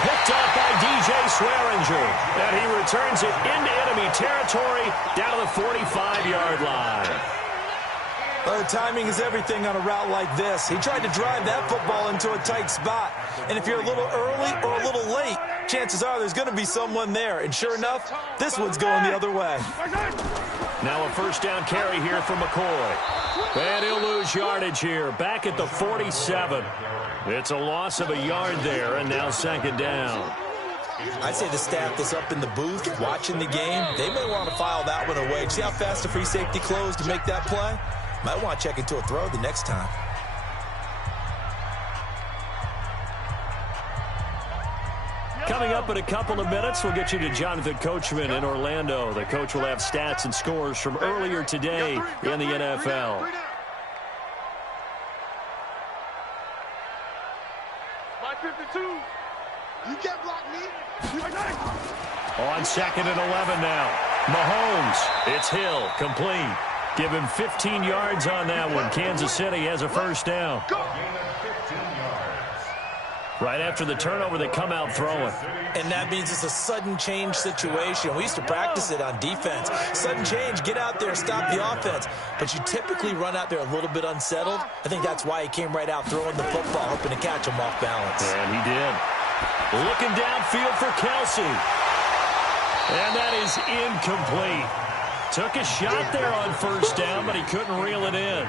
Picked up by DJ Swearinger. And he returns it into enemy territory down to the 45-yard line. Well, timing is everything on a route like this. He tried to drive that football into a tight spot. And if you're a little early or a little late, chances are there's going to be someone there. And sure enough, this one's going the other way. Now a first down carry here from McCoy. And he'll lose yardage here, back at the 47. It's a loss of a yard there, and now second down. I'd say the staff that's up in the booth watching the game, they may want to file that one away. See how fast the free safety closed to make that play? Might want to check into a throw the next time. Coming up in a couple of minutes, we'll get you to Jonathan Coachman in Orlando. The coach will have stats and scores from earlier today in the NFL. My 52. You can't block me. On 2nd and 11 now. Mahomes. It's Hill. Complete. Give him 15 yards on that one. Kansas City has a first down. Right after the turnover, they come out throwing. And that means it's a sudden change situation. We used to practice it on defense. Sudden change, get out there, stop the offense. But you typically run out there a little bit unsettled. I think that's why he came right out throwing the football, hoping to catch him off balance. And he did. Looking downfield for Kelsey. And that is incomplete. Took a shot there on first down, but he couldn't reel it in.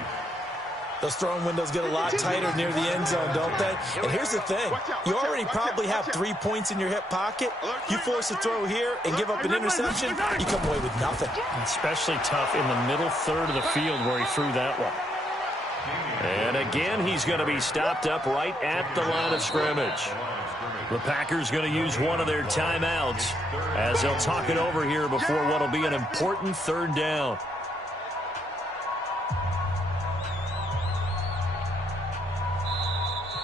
Those throwing windows get a lot tighter near the end zone, don't they? And here's the thing. You already probably have 3 points in your hip pocket. You force a throw here and give up an interception, you come away with nothing. Especially tough in the middle third of the field where he threw that one. And again, he's going to be stopped up right at the line of scrimmage. The Packers going to use one of their timeouts as they'll talk it over here before what will be an important third down.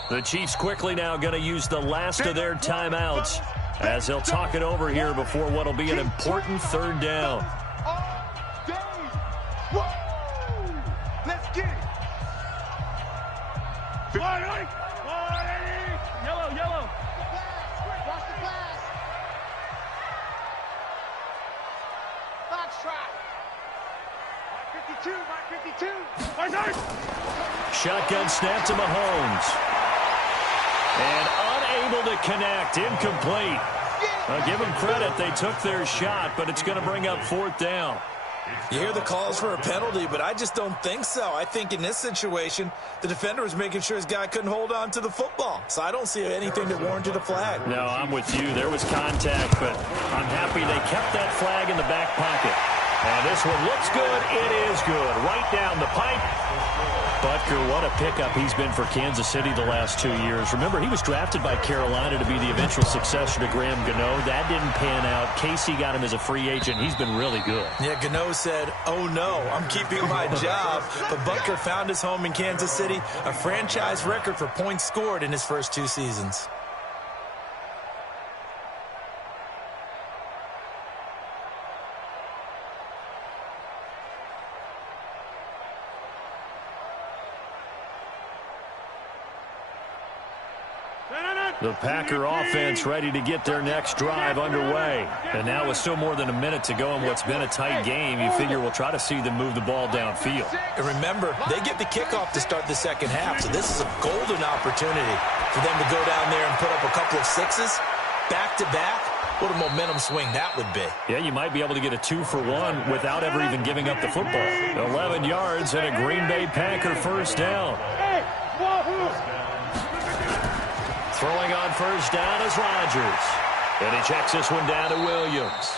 The Chiefs quickly now going to use the last of their timeouts as they'll talk it over here before what will be an important third down. Let's get it. Yellow. Watch the glass. Box trap. Mark 52. Shotgun snap to Mahomes. And unable to connect. Incomplete. I'll give them credit. They took their shot, but it's going to bring up fourth down. You hear the calls for a penalty, but I just don't think so. I think in this situation, the defender was making sure his guy couldn't hold on to the football. So I don't see anything that warranted a flag. No, I'm with you. There was contact, but I'm happy they kept that flag in the back pocket. And this one looks good. It is good. Right down the pipe. Butker, what a pickup he's been for Kansas City the last 2 years. Remember, he was drafted by Carolina to be the eventual successor to Graham Gano. That didn't pan out. Casey got him as a free agent. He's been really good. Yeah, Gano said, oh no, I'm keeping my job. But Butker found his home in Kansas City, a franchise record for points scored in his first 2 seasons. The Packer offense ready to get their next drive underway. And now with still more than a minute to go in what's been a tight game, you figure we'll try to see them move the ball downfield. And remember, they get the kickoff to start the second half, so this is a golden opportunity for them to go down there and put up a couple of sixes back-to-back. What a momentum swing that would be. Yeah, you might be able to get a 2-for-1 without ever even giving up the football. 11 yards and a Green Bay Packer first down. Throwing on first down is Rodgers. And he checks this one down to Williams.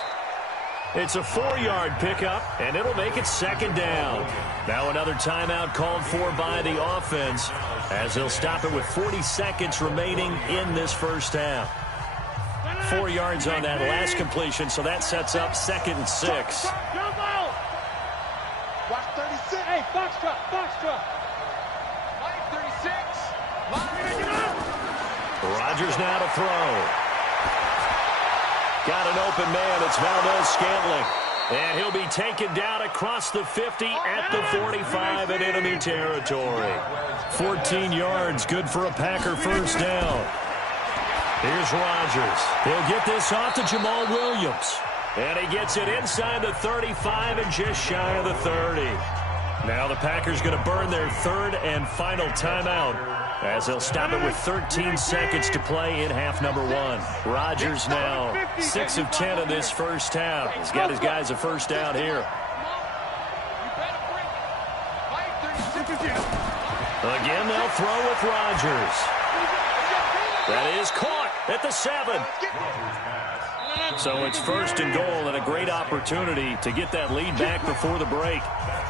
It's a 4-yard pickup, and it'll make it second down. Now another timeout called for by the offense as they'll stop it with 40 seconds remaining in this first half. 4 yards on that last completion, so that sets up 2nd and 6. Jump out. Watch 36. Hey, box drop. Line 36. Rodgers now to throw. Got an open man. It's Valdez-Scantling. And he'll be taken down across the 50 at the 45 in enemy territory. 14 yards, good for a Packer first down. Here's Rodgers. He'll get this off to Jamal Williams. And he gets it inside the 35 and just shy of the 30. Now the Packers going to burn their third and final timeout as they'll stop it with 13 seconds to play in half number 1. Rodgers now 6 of 10 in this first half. He's got his guys a first down here. Again, they'll throw with Rodgers. That is caught at the 7. So it's first and goal and a great opportunity to get that lead back before the break.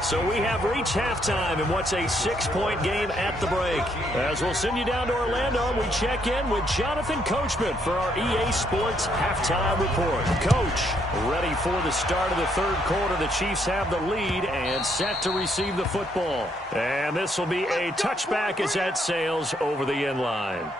So we have reached halftime in what's a 6-point game at the break. As we'll send you down to Orlando, and we check in with Jonathan Coachman for our EA Sports halftime report. Coach, ready for the start of the third quarter. The Chiefs have the lead and set to receive the football. And this will be a touchback as that sails over the end line.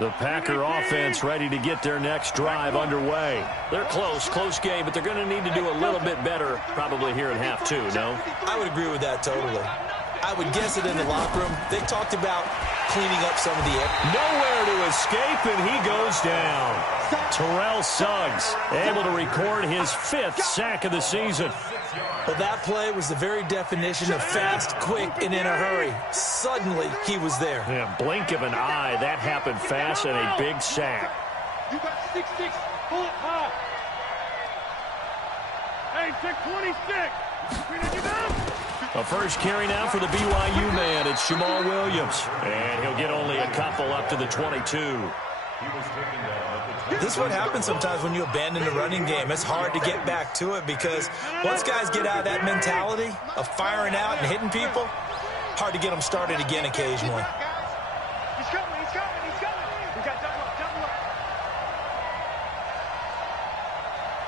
The Packer offense ready to get their next drive underway. They're close game, but they're going to need to do a little bit better probably here in half 2, no? I would agree with that totally. I would guess it in the locker room. They talked about cleaning up some of the air. Nowhere to escape, and he goes down. Terrell Suggs able to record his 5th sack of the season. Well, that play was the very definition of fast, quick, and in a hurry. Suddenly, he was there. Yeah, blink of an eye. That happened fast and a big sack. You got 6-6. Pull it high. Hey, check 26. A first carry now for the BYU man. It's Jamal Williams. And he'll get only a couple up to the 22. This is what happens sometimes when you abandon the running game. It's hard to get back to it because once guys get out of that mentality of firing out and hitting people, hard to get them started again occasionally. He's coming, he's coming, he's coming. We got double up, double up.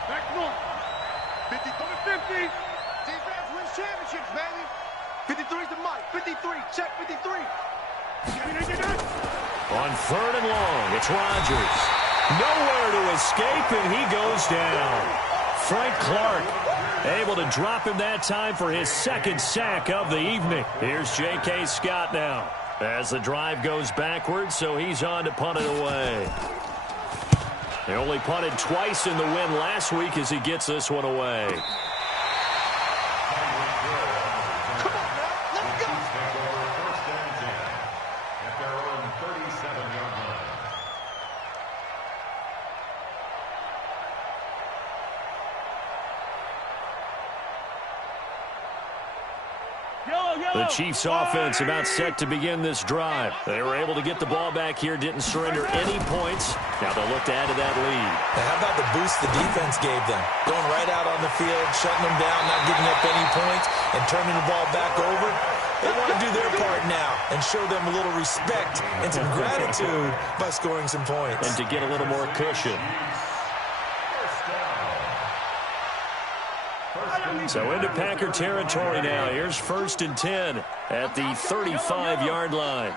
Back north. 50 to 50. Defense wins championships, baby. 53's the mic. 53, check 53. On 3rd and long, it's Rodgers. Nowhere to escape, and he goes down. Frank Clark able to drop him that time for his 2nd sack of the evening. Here's J.K. Scott now as the drive goes backwards, so he's on to punt it away. They only punted twice in the win last week as he gets this one away. The Chiefs offense about set to begin this drive. They were able to get the ball back here, didn't surrender any points. Now they'll look to add to that lead. Now how about the boost the defense gave them? Going right out on the field, shutting them down, not giving up any points, and turning the ball back over. They want to do their part now and show them a little respect and some gratitude by scoring some points. And to get a little more cushion. So into Packer territory now. Here's 1st and 10 at the 35-yard line.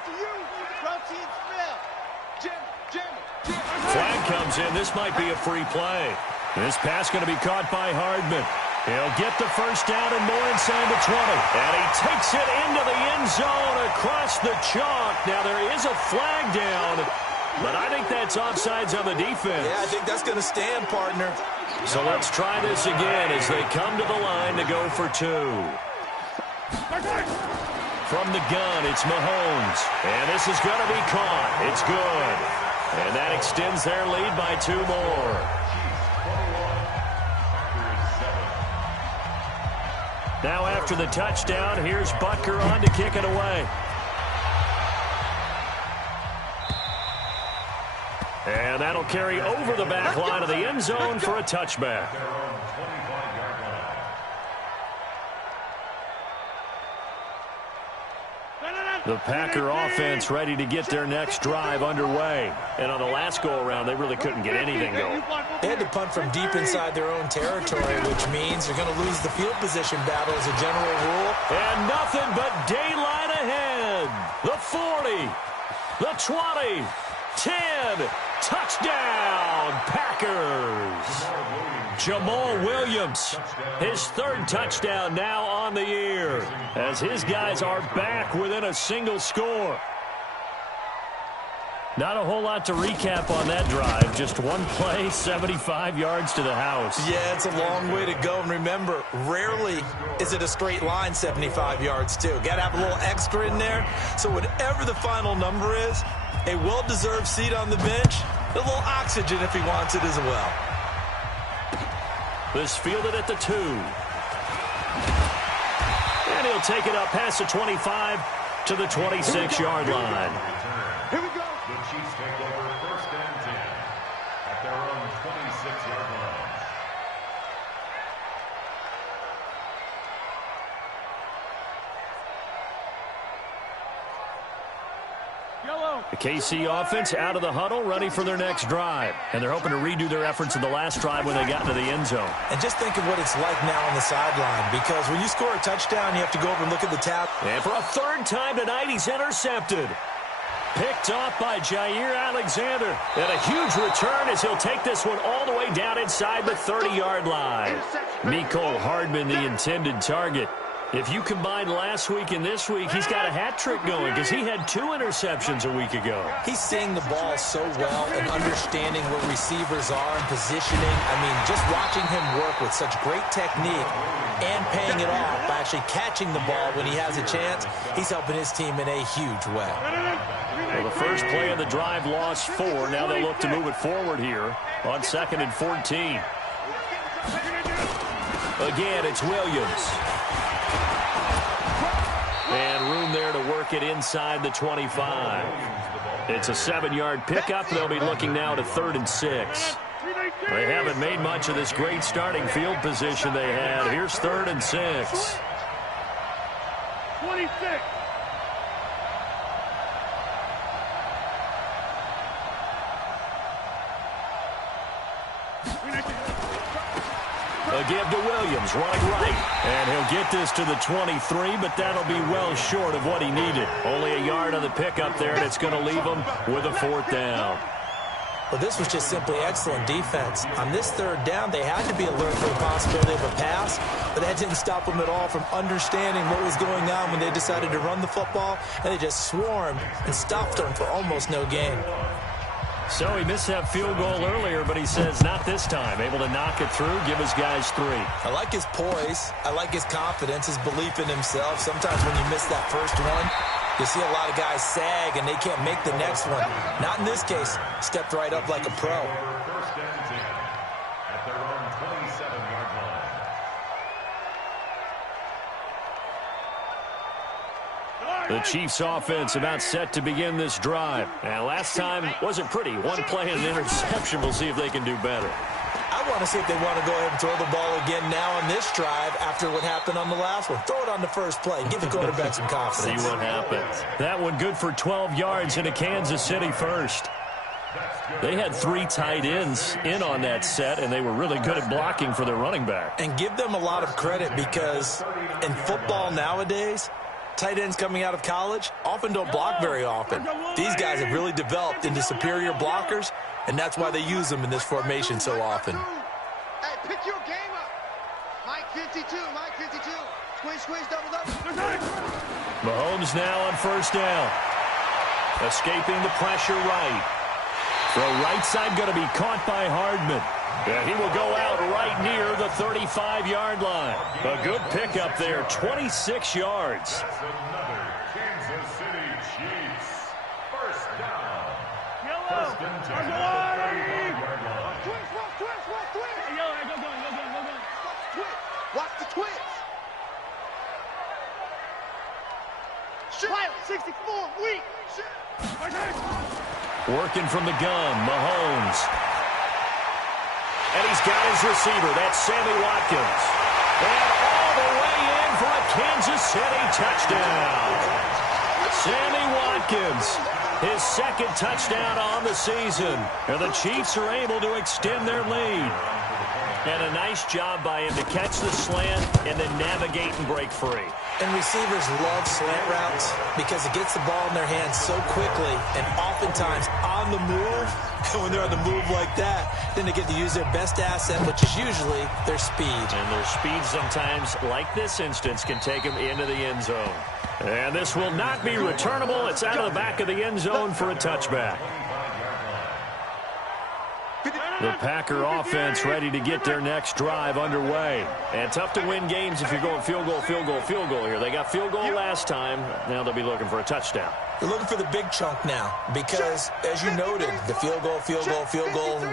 Flag comes in. This might be a free play. This pass going to be caught by Hardman. He'll get the 1st down and more inside the 20. And he takes it into the end zone across the chalk. Now there is a flag down, but I think that's offsides on the defense. Yeah, I think that's going to stand, partner. So let's try this again as they come to the line to go for 2. From the gun, it's Mahomes. And this is going to be caught. It's good. And that extends their lead by 2 more. Now after the touchdown, here's Butker on to kick it away. And that'll carry over the back line of the end zone for a touchback. The Packer offense ready to get their next drive underway. And on the last go-around, they really couldn't get anything going. They had to punt from deep inside their own territory, which means they're going to lose the field position battle as a general rule. And nothing but daylight ahead. The 40, the 20, 10, touchdown, Packers. Jamal Williams, his 3rd touchdown now on the year, as his guys are back within a single score. Not a whole lot to recap on that drive. Just one play, 75 yards to the house. Yeah, it's a long way to go. And remember, rarely is it a straight line 75 yards, too. Got to have a little extra in there. So whatever the final number is, a well-deserved seat on the bench, a little oxygen if he wants it as well. This fielded at the 2. And he'll take it up past the 25 to the 26-yard line. Here we go. The Chiefs take over 1st and 10 at their own 26-yard line. The KC offense out of the huddle, ready for their next drive. And they're hoping to redo their efforts in the last drive when they got into the end zone. And just think of what it's like now on the sideline, because when you score a touchdown, you have to go over and look at the tab. And for a 3rd time tonight, he's intercepted. Picked off by Jair Alexander. And a huge return as he'll take this one all the way down inside the 30-yard line. Mecole Hardman, the intended target. If you combine last week and this week, he's got a hat trick going because he had 2 interceptions a week ago. He's seeing the ball so well and understanding where receivers are and positioning. I mean, just watching him work with such great technique and paying it off by actually catching the ball when he has a chance, he's helping his team in a huge way. Well, the first play of the drive lost 4. Now they'll look to move it forward here on 2nd and 14. Again, it's Williams. And room there to work it inside the 25. It's a 7-yard pickup. They'll be looking now to 3rd and 6. They haven't made much of this great starting field position they had. Here's 3rd and 6. 26. A give to Williams, running right. And he'll get this to the 23, but that'll be well short of what he needed. Only a yard on the pickup there, and it's going to leave him with a 4th down. Well, this was just simply excellent defense. On this 3rd down, they had to be alert for the possibility of a pass, but that didn't stop them at all from understanding what was going on when they decided to run the football, and they just swarmed and stopped them for almost no gain. So he missed that field goal earlier, but he says not this time. Able to knock it through, give his guys 3. I like his poise. I like his confidence, his belief in himself. Sometimes when you miss that first one, you see a lot of guys sag and they can't make the next one. Not in this case. Stepped right up like a pro. 1st and 10 at their own 27-yard line. The Chiefs offense about set to begin this drive. And last time wasn't pretty. One play and an interception. We'll see if they can do better. I want to see if they want to go ahead and throw the ball again now on this drive after what happened on the last one. Throw it on the first play. Give the quarterback some confidence. See what happens. That one good for 12 yards into Kansas City first. They had 3 tight ends in on that set, and they were really good at blocking for their running back. And give them a lot of credit because in football nowadays, tight ends coming out of college often don't block very often. These guys have really developed into superior blockers, and that's why they use them in this formation so often. Hey, pick your game up. Mike 52, Mike 52. Squeeze, squeeze, double, double. Mahomes now on 1st down. Escaping the pressure right. Throw right side going to be caught by Hardman. Yeah, he will go out right near the 35-yard line. A good pickup there, 26 yards. That's another Kansas City Chiefs 1st down. 1st and 10 at the 35-yard line. Twist, twist, twist, twist. Hey, yo, go. Twist. Watch the twist. Pilot 64, weak. Working from the gun, Mahomes. And he's got his receiver. That's Sammy Watkins. And all the way in for a Kansas City touchdown. Sammy Watkins, his 2nd touchdown on the season. And the Chiefs are able to extend their lead. And a nice job by him to catch the slant and then navigate and break free. And receivers love slant routes because it gets the ball in their hands so quickly and oftentimes on the move. And when they're on the move like that, then they get to use their best asset, which is usually their speed. And their speed sometimes, like this instance, can take them into the end zone. And this will not be returnable. It's out of the back of the end zone for a touchback. The Packer offense ready to get their next drive underway. And tough to win games if you're going field goal here. They got field goal last time. Now they'll be looking for a touchdown. They're looking for the big chunk now because, as you noted, the field goal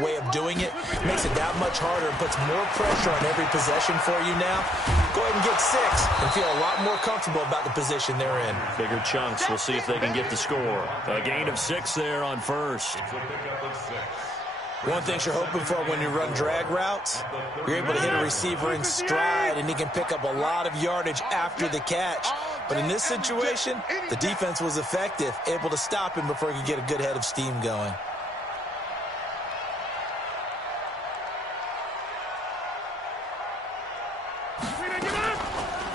way of doing it makes it that much harder and puts more pressure on every possession for you now. Go ahead and get 6 and feel a lot more comfortable about the position they're in. Bigger chunks. We'll see if they can get the score. A gain of 6 there on 1st. It's a pickup of 6. One thing you're hoping for when you run drag routes, you're able to hit a receiver in stride, and he can pick up a lot of yardage after the catch. But in this situation, the defense was effective, able to stop him before he could get a good head of steam going.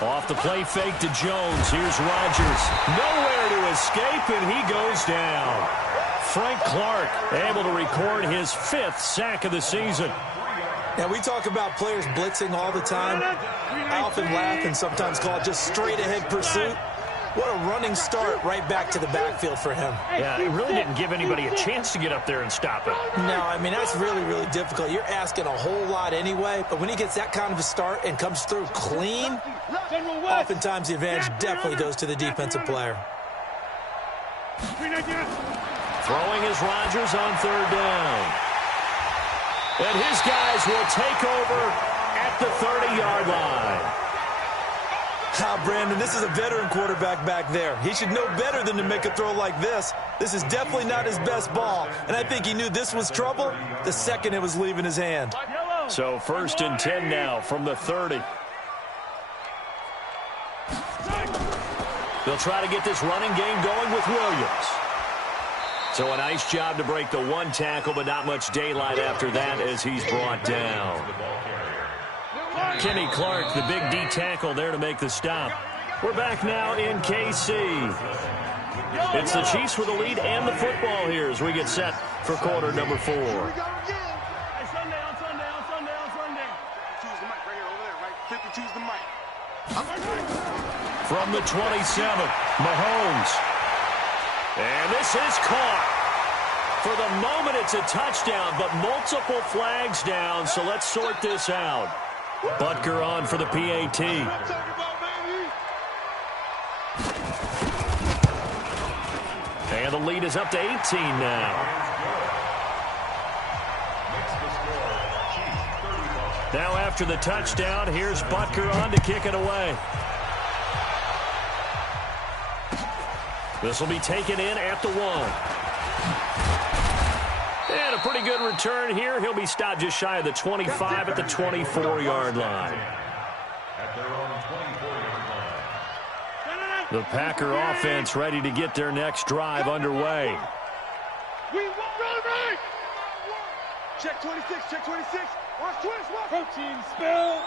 Off the play fake to Jones. Here's Rodgers. Nowhere to escape, and he goes down. Frank Clark able to record his 5th sack of the season. Now, we talk about players blitzing all the time. I often laugh and sometimes call it just straight-ahead pursuit. What a running start right back to the backfield for him. Yeah, it really didn't give anybody a chance to get up there and stop it. No, I mean, that's really, really difficult. You're asking a whole lot anyway, but when he gets that kind of a start and comes through clean, oftentimes the advantage definitely goes to the defensive player. Throwing is Rodgers on 3rd down. And his guys will take over at the 30-yard line. Brandon, this is a veteran quarterback back there. He should know better than to make a throw like this. This is definitely not his best ball, and I think he knew this was trouble the second it was leaving his hand. So 1st and 10 now from the 30. They'll try to get this running game going with Williams. So a nice job to break the one tackle, but not much daylight after that as he's brought down. Kenny Clark, the big D tackle there to make the stop. We're back now in KC. It's the Chiefs with the lead and the football here as we get set for quarter number 4. Hey, Sunday. Choose the mic right here, over there, right? 50, choose the mic. From the 27, Mahomes. And this is caught. For the moment, it's a touchdown, but multiple flags down, so let's sort this out. Butker on for the PAT. And the lead is up to 18 now. Now after the touchdown, here's Butker on to kick it away. This will be taken in at the 1. And a pretty good return here. He'll be stopped just shy of the 25 at the 24-yard line. The Packer offense ready to get their next drive underway. Check 26, check 26. Watch 20, watch. Protein spill.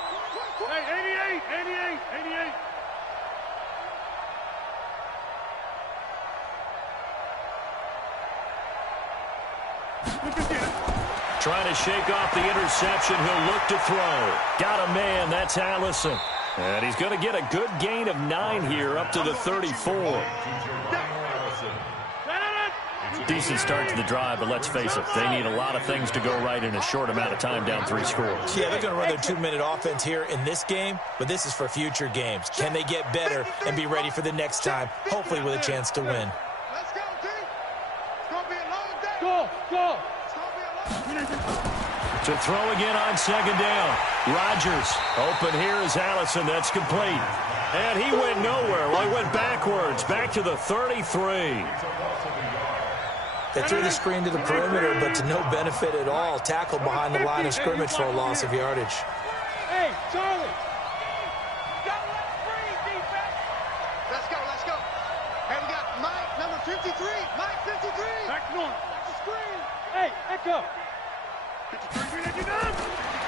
Hey, 88, 88, 88. Trying to shake off the interception. He'll look to throw. Got a man. That's Allison. And he's going to get a good gain of 9 here up to the 34. Decent start to the drive, but let's face it, they need a lot of things to go right in a short amount of time down 3 scores. Yeah, they're going to run their 2-minute offense here in this game, but this is for future games. Can they get better and be ready for the next time, hopefully with a chance to win? Let's go, D. It's going to be a long day. Go, go. To throw again on 2nd down. Rodgers. Open here is Allison. That's complete. And he went nowhere. Well, he went backwards. Back to the 33. They threw the screen to the perimeter, but to no benefit at all. Tackled behind the line of scrimmage for a loss of yardage. Hey, Charlie. Let's go, let's go. Hey, we got Mike, number 53. Mike, 53. Back north. Screen. Hey, echo.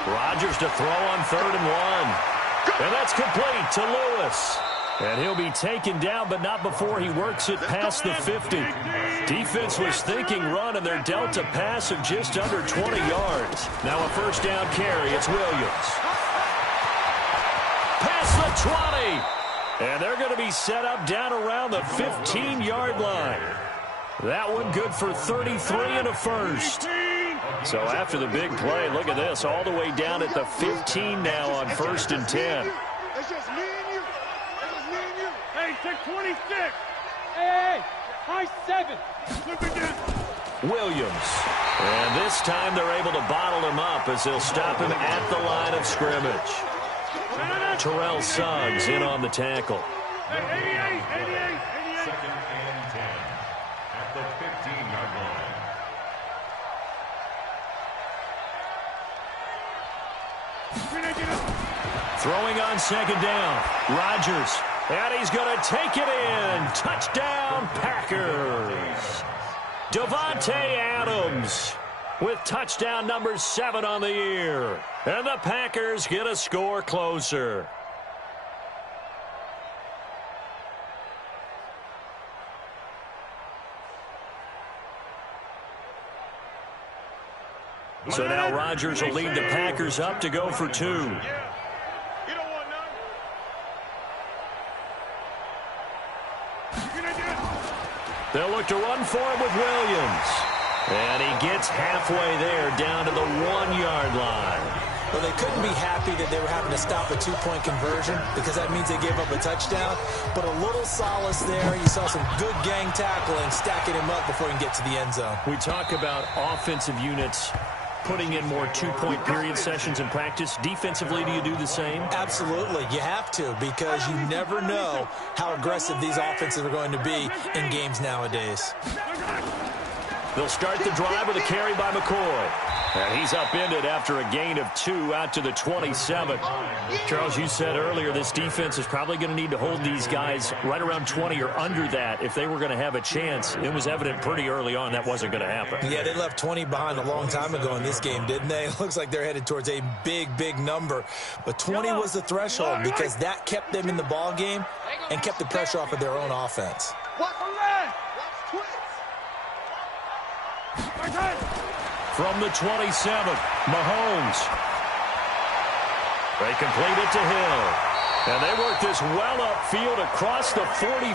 Rodgers to throw on 3rd and 1. And that's complete to Lewis. And he'll be taken down, but not before he works it past the 50. Defense was thinking run, and they're dealt a pass of just under 20 yards. Now a 1st down carry. It's Williams. Past the 20. And they're going to be set up down around the 15-yard line. That one good for 33 and a 1st. So after the big play, look at this, all the way down at the 15 now on 1st and 10. It's just me and you. It's just me and you. Hey, take 26. Hey, high 7. Look again. Williams. And this time they're able to bottle him up as they'll stop him at the line of scrimmage. Terrell Suggs in on the tackle. Hey, 88, 88, 88. 2nd and 10 at the 15-yard line. Throwing on 2nd down. Rodgers. And he's going to take it in. Touchdown, Packers. Davante Adams with touchdown number 7 on the year. And the Packers get a score closer. So now Rodgers will lead the Packers up to go for 2. They'll look to run for him with Williams. And he gets halfway there down to the 1-yard line. Well, they couldn't be happy that they were having to stop a 2-point conversion because that means they gave up a touchdown. But a little solace there. You saw some good gang tackling, stacking him up before he can get to the end zone. We talk about offensive units putting in more two-point period sessions in practice. Defensively, do you do the same? Absolutely. You have to, because you never know how aggressive these offenses are going to be in games nowadays. They'll start the drive with a carry by McCoy. And he's upended after a gain of 2 out to the 27. Charles, you said earlier this defense is probably going to need to hold these guys right around 20 or under that if they were going to have a chance. It was evident pretty early on that wasn't going to happen. Yeah, they left 20 behind a long time ago in this game, didn't they? It looks like they're headed towards a big, big number. But 20 was the threshold because that kept them in the ball game and kept the pressure off of their own offense. From the 27, Mahomes. They complete it to Hill. And they work this well upfield across the 45.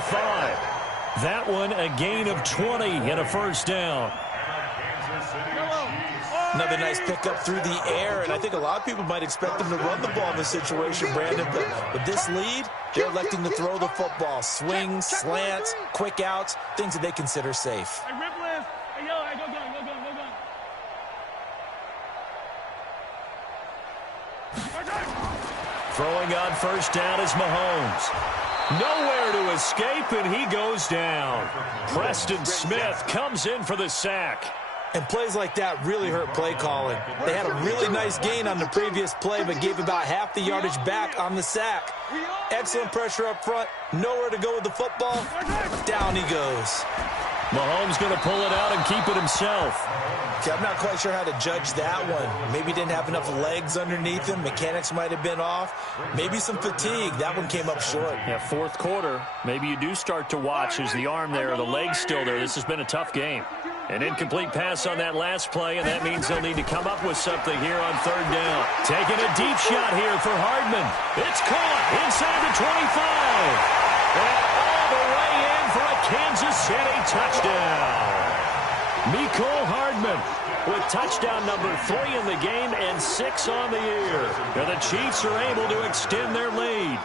That one a gain of 20 and a first down. Another nice pickup through the air, and I think a lot of people might expect them to run the ball in this situation, Brandon. But with this lead, they're electing to throw the football. Swings, slants, quick outs, things that they consider safe. Throwing on first down is Mahomes. Nowhere to escape, and he goes down. Preston Smith comes in for the sack. And plays like that really hurt play calling. They had a really nice gain on the previous play, but gave about half the yardage back on the sack. Excellent pressure up front. Nowhere to go with the football. Down he goes. Mahomes going to pull it out and keep it himself. Okay, I'm not quite sure how to judge that one. Maybe he didn't have enough legs underneath him. Mechanics might have been off. Maybe some fatigue. That one came up short. Yeah, fourth quarter. Maybe you do start to watch as the arm there, the leg's still there. This has been a tough game. An incomplete pass on that last play, and that means they'll need to come up with something here on third down. Taking a deep shot here for Hardman. It's caught inside the 25. And all the way in for a Kansas City touchdown. Mecole Hardman with touchdown number 3 in the game and 6 on the year. And the Chiefs are able to extend their lead.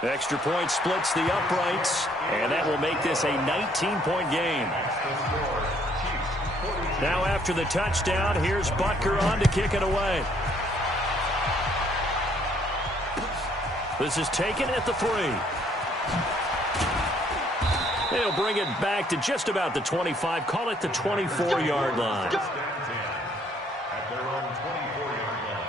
The extra point splits the uprights, and that will make this a 19-point game. Now after the touchdown, here's Butker on to kick it away. This is taken at the 3. They'll bring it back to just about the 25, call it the 24-yard line. At their own 24-yard line.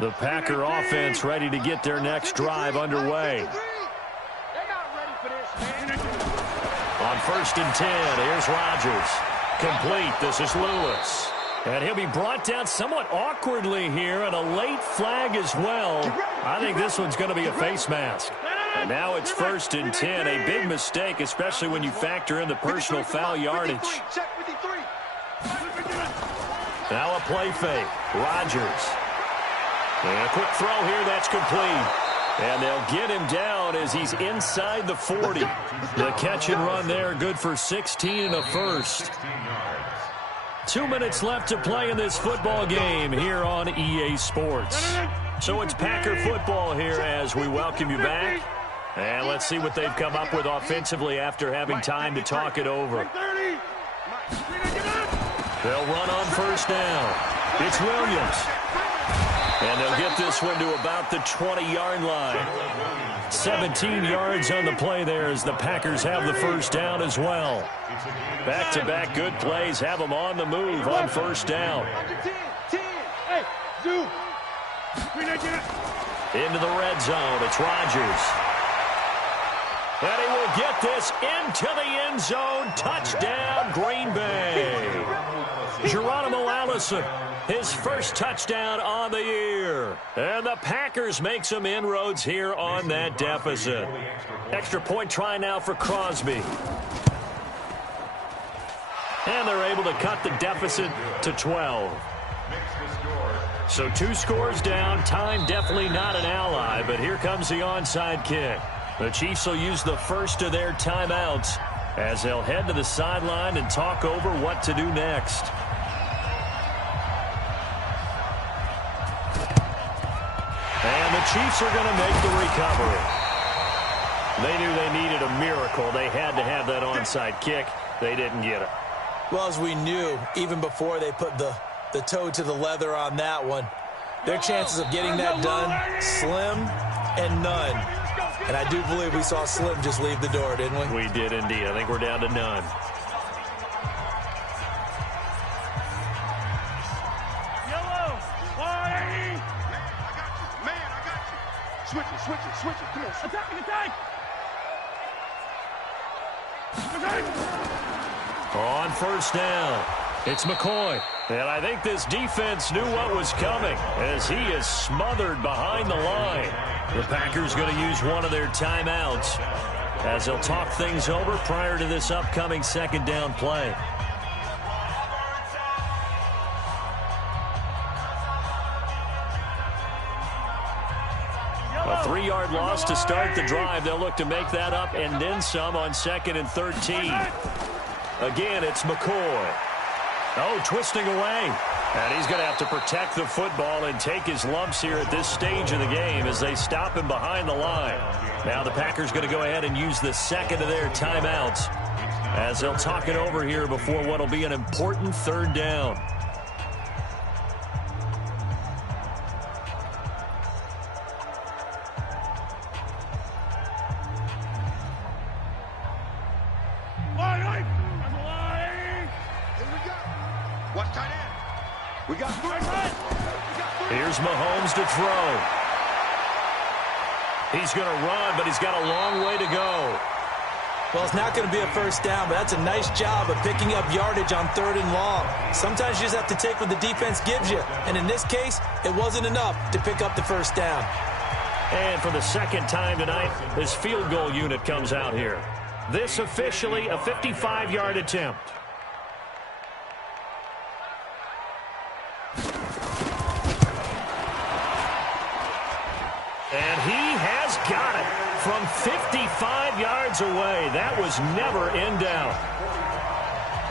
The Packer offense ready to get their next drive underway. On first and 10, here's Rodgers. Complete, this is Lewis. And he'll be brought down somewhat awkwardly here, and a late flag as well. I think this one's going to be a face mask. And now it's first and 10, a big mistake, especially when you factor in the personal foul yardage. Now a play fake. Rodgers. And a quick throw here, that's complete. And they'll get him down as he's inside the 40. The catch and run there, good for 16 and a first. 2 minutes left to play in this football game here on EA Sports. So it's Packer football here as we welcome you back. And let's see what they've come up with offensively after having time to talk it over. They'll run on first down. It's Williams. And they'll get this one to about the 20-yard line. 17 yards on the play there as the Packers have the first down as well. Back-to-back good plays have them on the move on first down. Into the red zone, it's Rodgers. And he will get this into the end zone. Touchdown, Green Bay. Geronimo Allison, his first touchdown on the year. And the Packers make some inroads here on that deficit. Extra point try now for Crosby. And they're able to cut the deficit to 12. So 2 scores down. Time definitely not an ally, but here comes the onside kick. The Chiefs will use the first of their timeouts as they'll head to the sideline and talk over what to do next. And the Chiefs are going to make the recovery. They knew they needed a miracle. They had to have that onside kick. They didn't get it. Well, as we knew, even before they put the toe to the leather on that one, their chances of getting that done, slim and none. And I do believe we saw Slim just leave the door, didn't we? We did indeed. I think we're down to none. Yellow, wide. Man, I got you. Switch it. Come on. Attack. On first down, it's McCoy. And I think this defense knew what was coming as he is smothered behind the line. The Packers going to use one of their timeouts as they'll talk things over prior to this upcoming second down play. A 3-yard loss to start the drive. They'll look to make that up and then some on 2nd and 13. Again, it's McCoy. Oh, twisting away. And he's going to have to protect the football and take his lumps here at this stage of the game as they stop him behind the line. Now the Packers going to go ahead and use the second of their timeouts as they'll talk it over here before what will be an important third down. Here's Mahomes to throw. He's going to run, but he's got a long way to go. Well, it's not going to be a first down, but that's a nice job of picking up yardage on 3rd and long. Sometimes you just have to take what the defense gives you. And in this case, it wasn't enough to pick up the first down. And for the second time tonight, this field goal unit comes out here. This officially a 55-yard attempt. And he has got it from 55 yards away. That was never in doubt.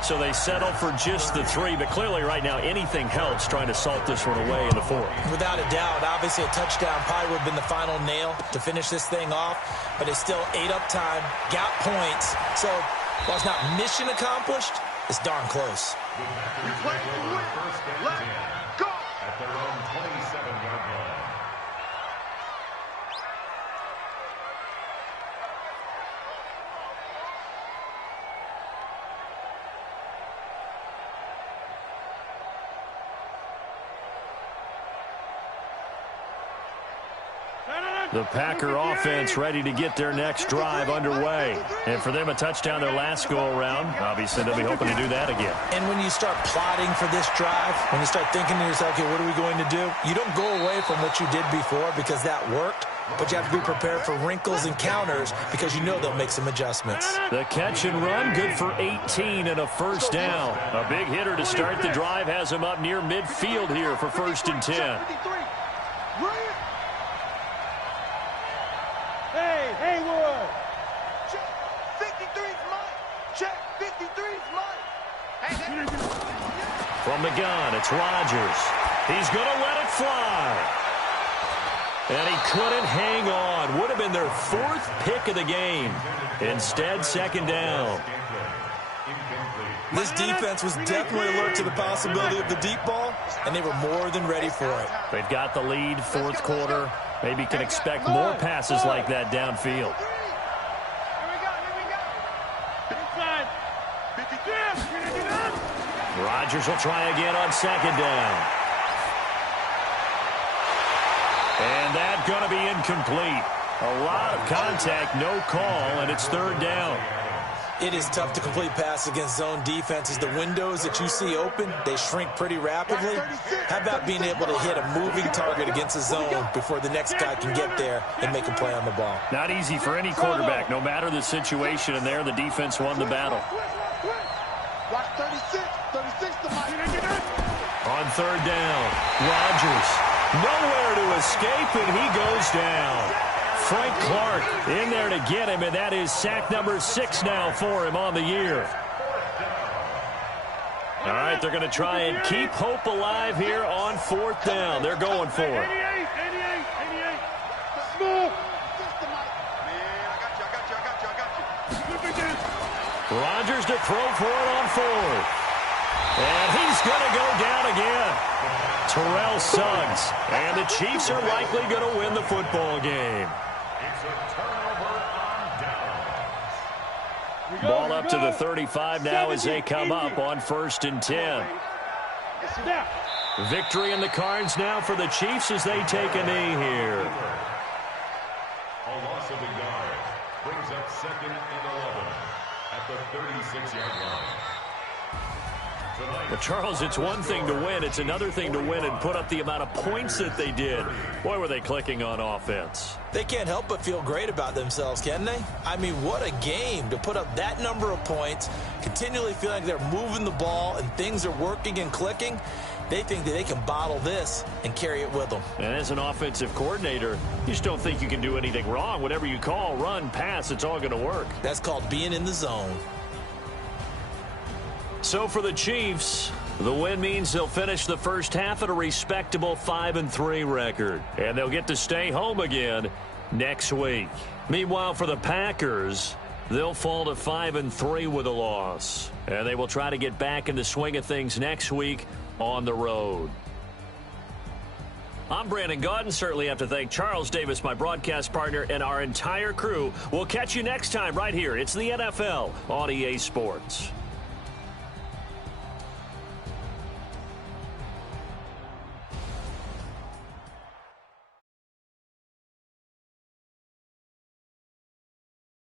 So they settle for just the 3, but clearly right now anything helps trying to salt this one away in the 4th. Without a doubt, obviously a touchdown probably would have been the final nail to finish this thing off, but it's still ate up time, got points. So while it's not mission accomplished, it's darn close. First and 10 at their own 27-yard line. The Packer offense ready to get their next drive underway. And for them, a touchdown their last go-around. Obviously, they'll be hoping to do that again. And when you start plotting for this drive, when you start thinking to yourself, okay, what are we going to do? You don't go away from what you did before because that worked, but you have to be prepared for wrinkles and counters because you know they'll make some adjustments. The catch and run, good for 18 and a first down. A big hitter to start the drive has him up near midfield here for 1st and 10. Hey, Wood. Check 53's mine. Check 53's mine. From the gun, it's Rodgers. He's going to let it fly. And he couldn't hang on. Would have been their 4th pick of the game. Instead, 2nd down. This defense was definitely alert to the possibility of the deep ball, and they were more than ready for it. They've got the lead, 4th quarter. Maybe can expect more passes like that downfield. Rodgers will try again on 2nd down. And that's going to be incomplete. A lot of contact, no call, and it's 3rd down. It is tough to complete passes against zone defenses. The windows that you see open, they shrink pretty rapidly. How about being able to hit a moving target against a zone before the next guy can get there and make a play on the ball? Not easy for any quarterback, no matter the situation, and there the defense won the battle. Watch 36 to Mike. On 3rd down, Rodgers nowhere to escape, and he goes down. Frank Clark in there to get him, and that is sack number 6 now for him on the year. All right, they're going to try and keep hope alive here on 4th down. They're going for it. 88. Rodgers to throw for it on 4th. And he's going to go down again. Terrell Suggs. And the Chiefs are likely going to win the football game. It's a turnover on downs. Ball up to the 35 now as they come up on 1st and 10. Victory in the cards now for the Chiefs as they take a knee here. A loss of a yard brings up 2nd and 11 at the 36-yard line. But Charles, it's one thing to win. It's another thing to win and put up the amount of points that they did. Boy, were they clicking on offense. They can't help but feel great about themselves, can they? I mean, what a game to put up that number of points, continually feeling like they're moving the ball and things are working and clicking. They think that they can bottle this and carry it with them. And as an offensive coordinator, you just don't think you can do anything wrong. Whatever you call, run, pass, it's all going to work. That's called being in the zone. So for the Chiefs, the win means they'll finish the first half at a respectable 5-3 record. And they'll get to stay home again next week. Meanwhile, for the Packers, they'll fall to 5-3 with a loss. And they will try to get back in the swing of things next week on the road. I'm Brandon Gaudin. Certainly have to thank Charles Davis, my broadcast partner, and our entire crew. We'll catch you next time right here. It's the NFL on EA Sports.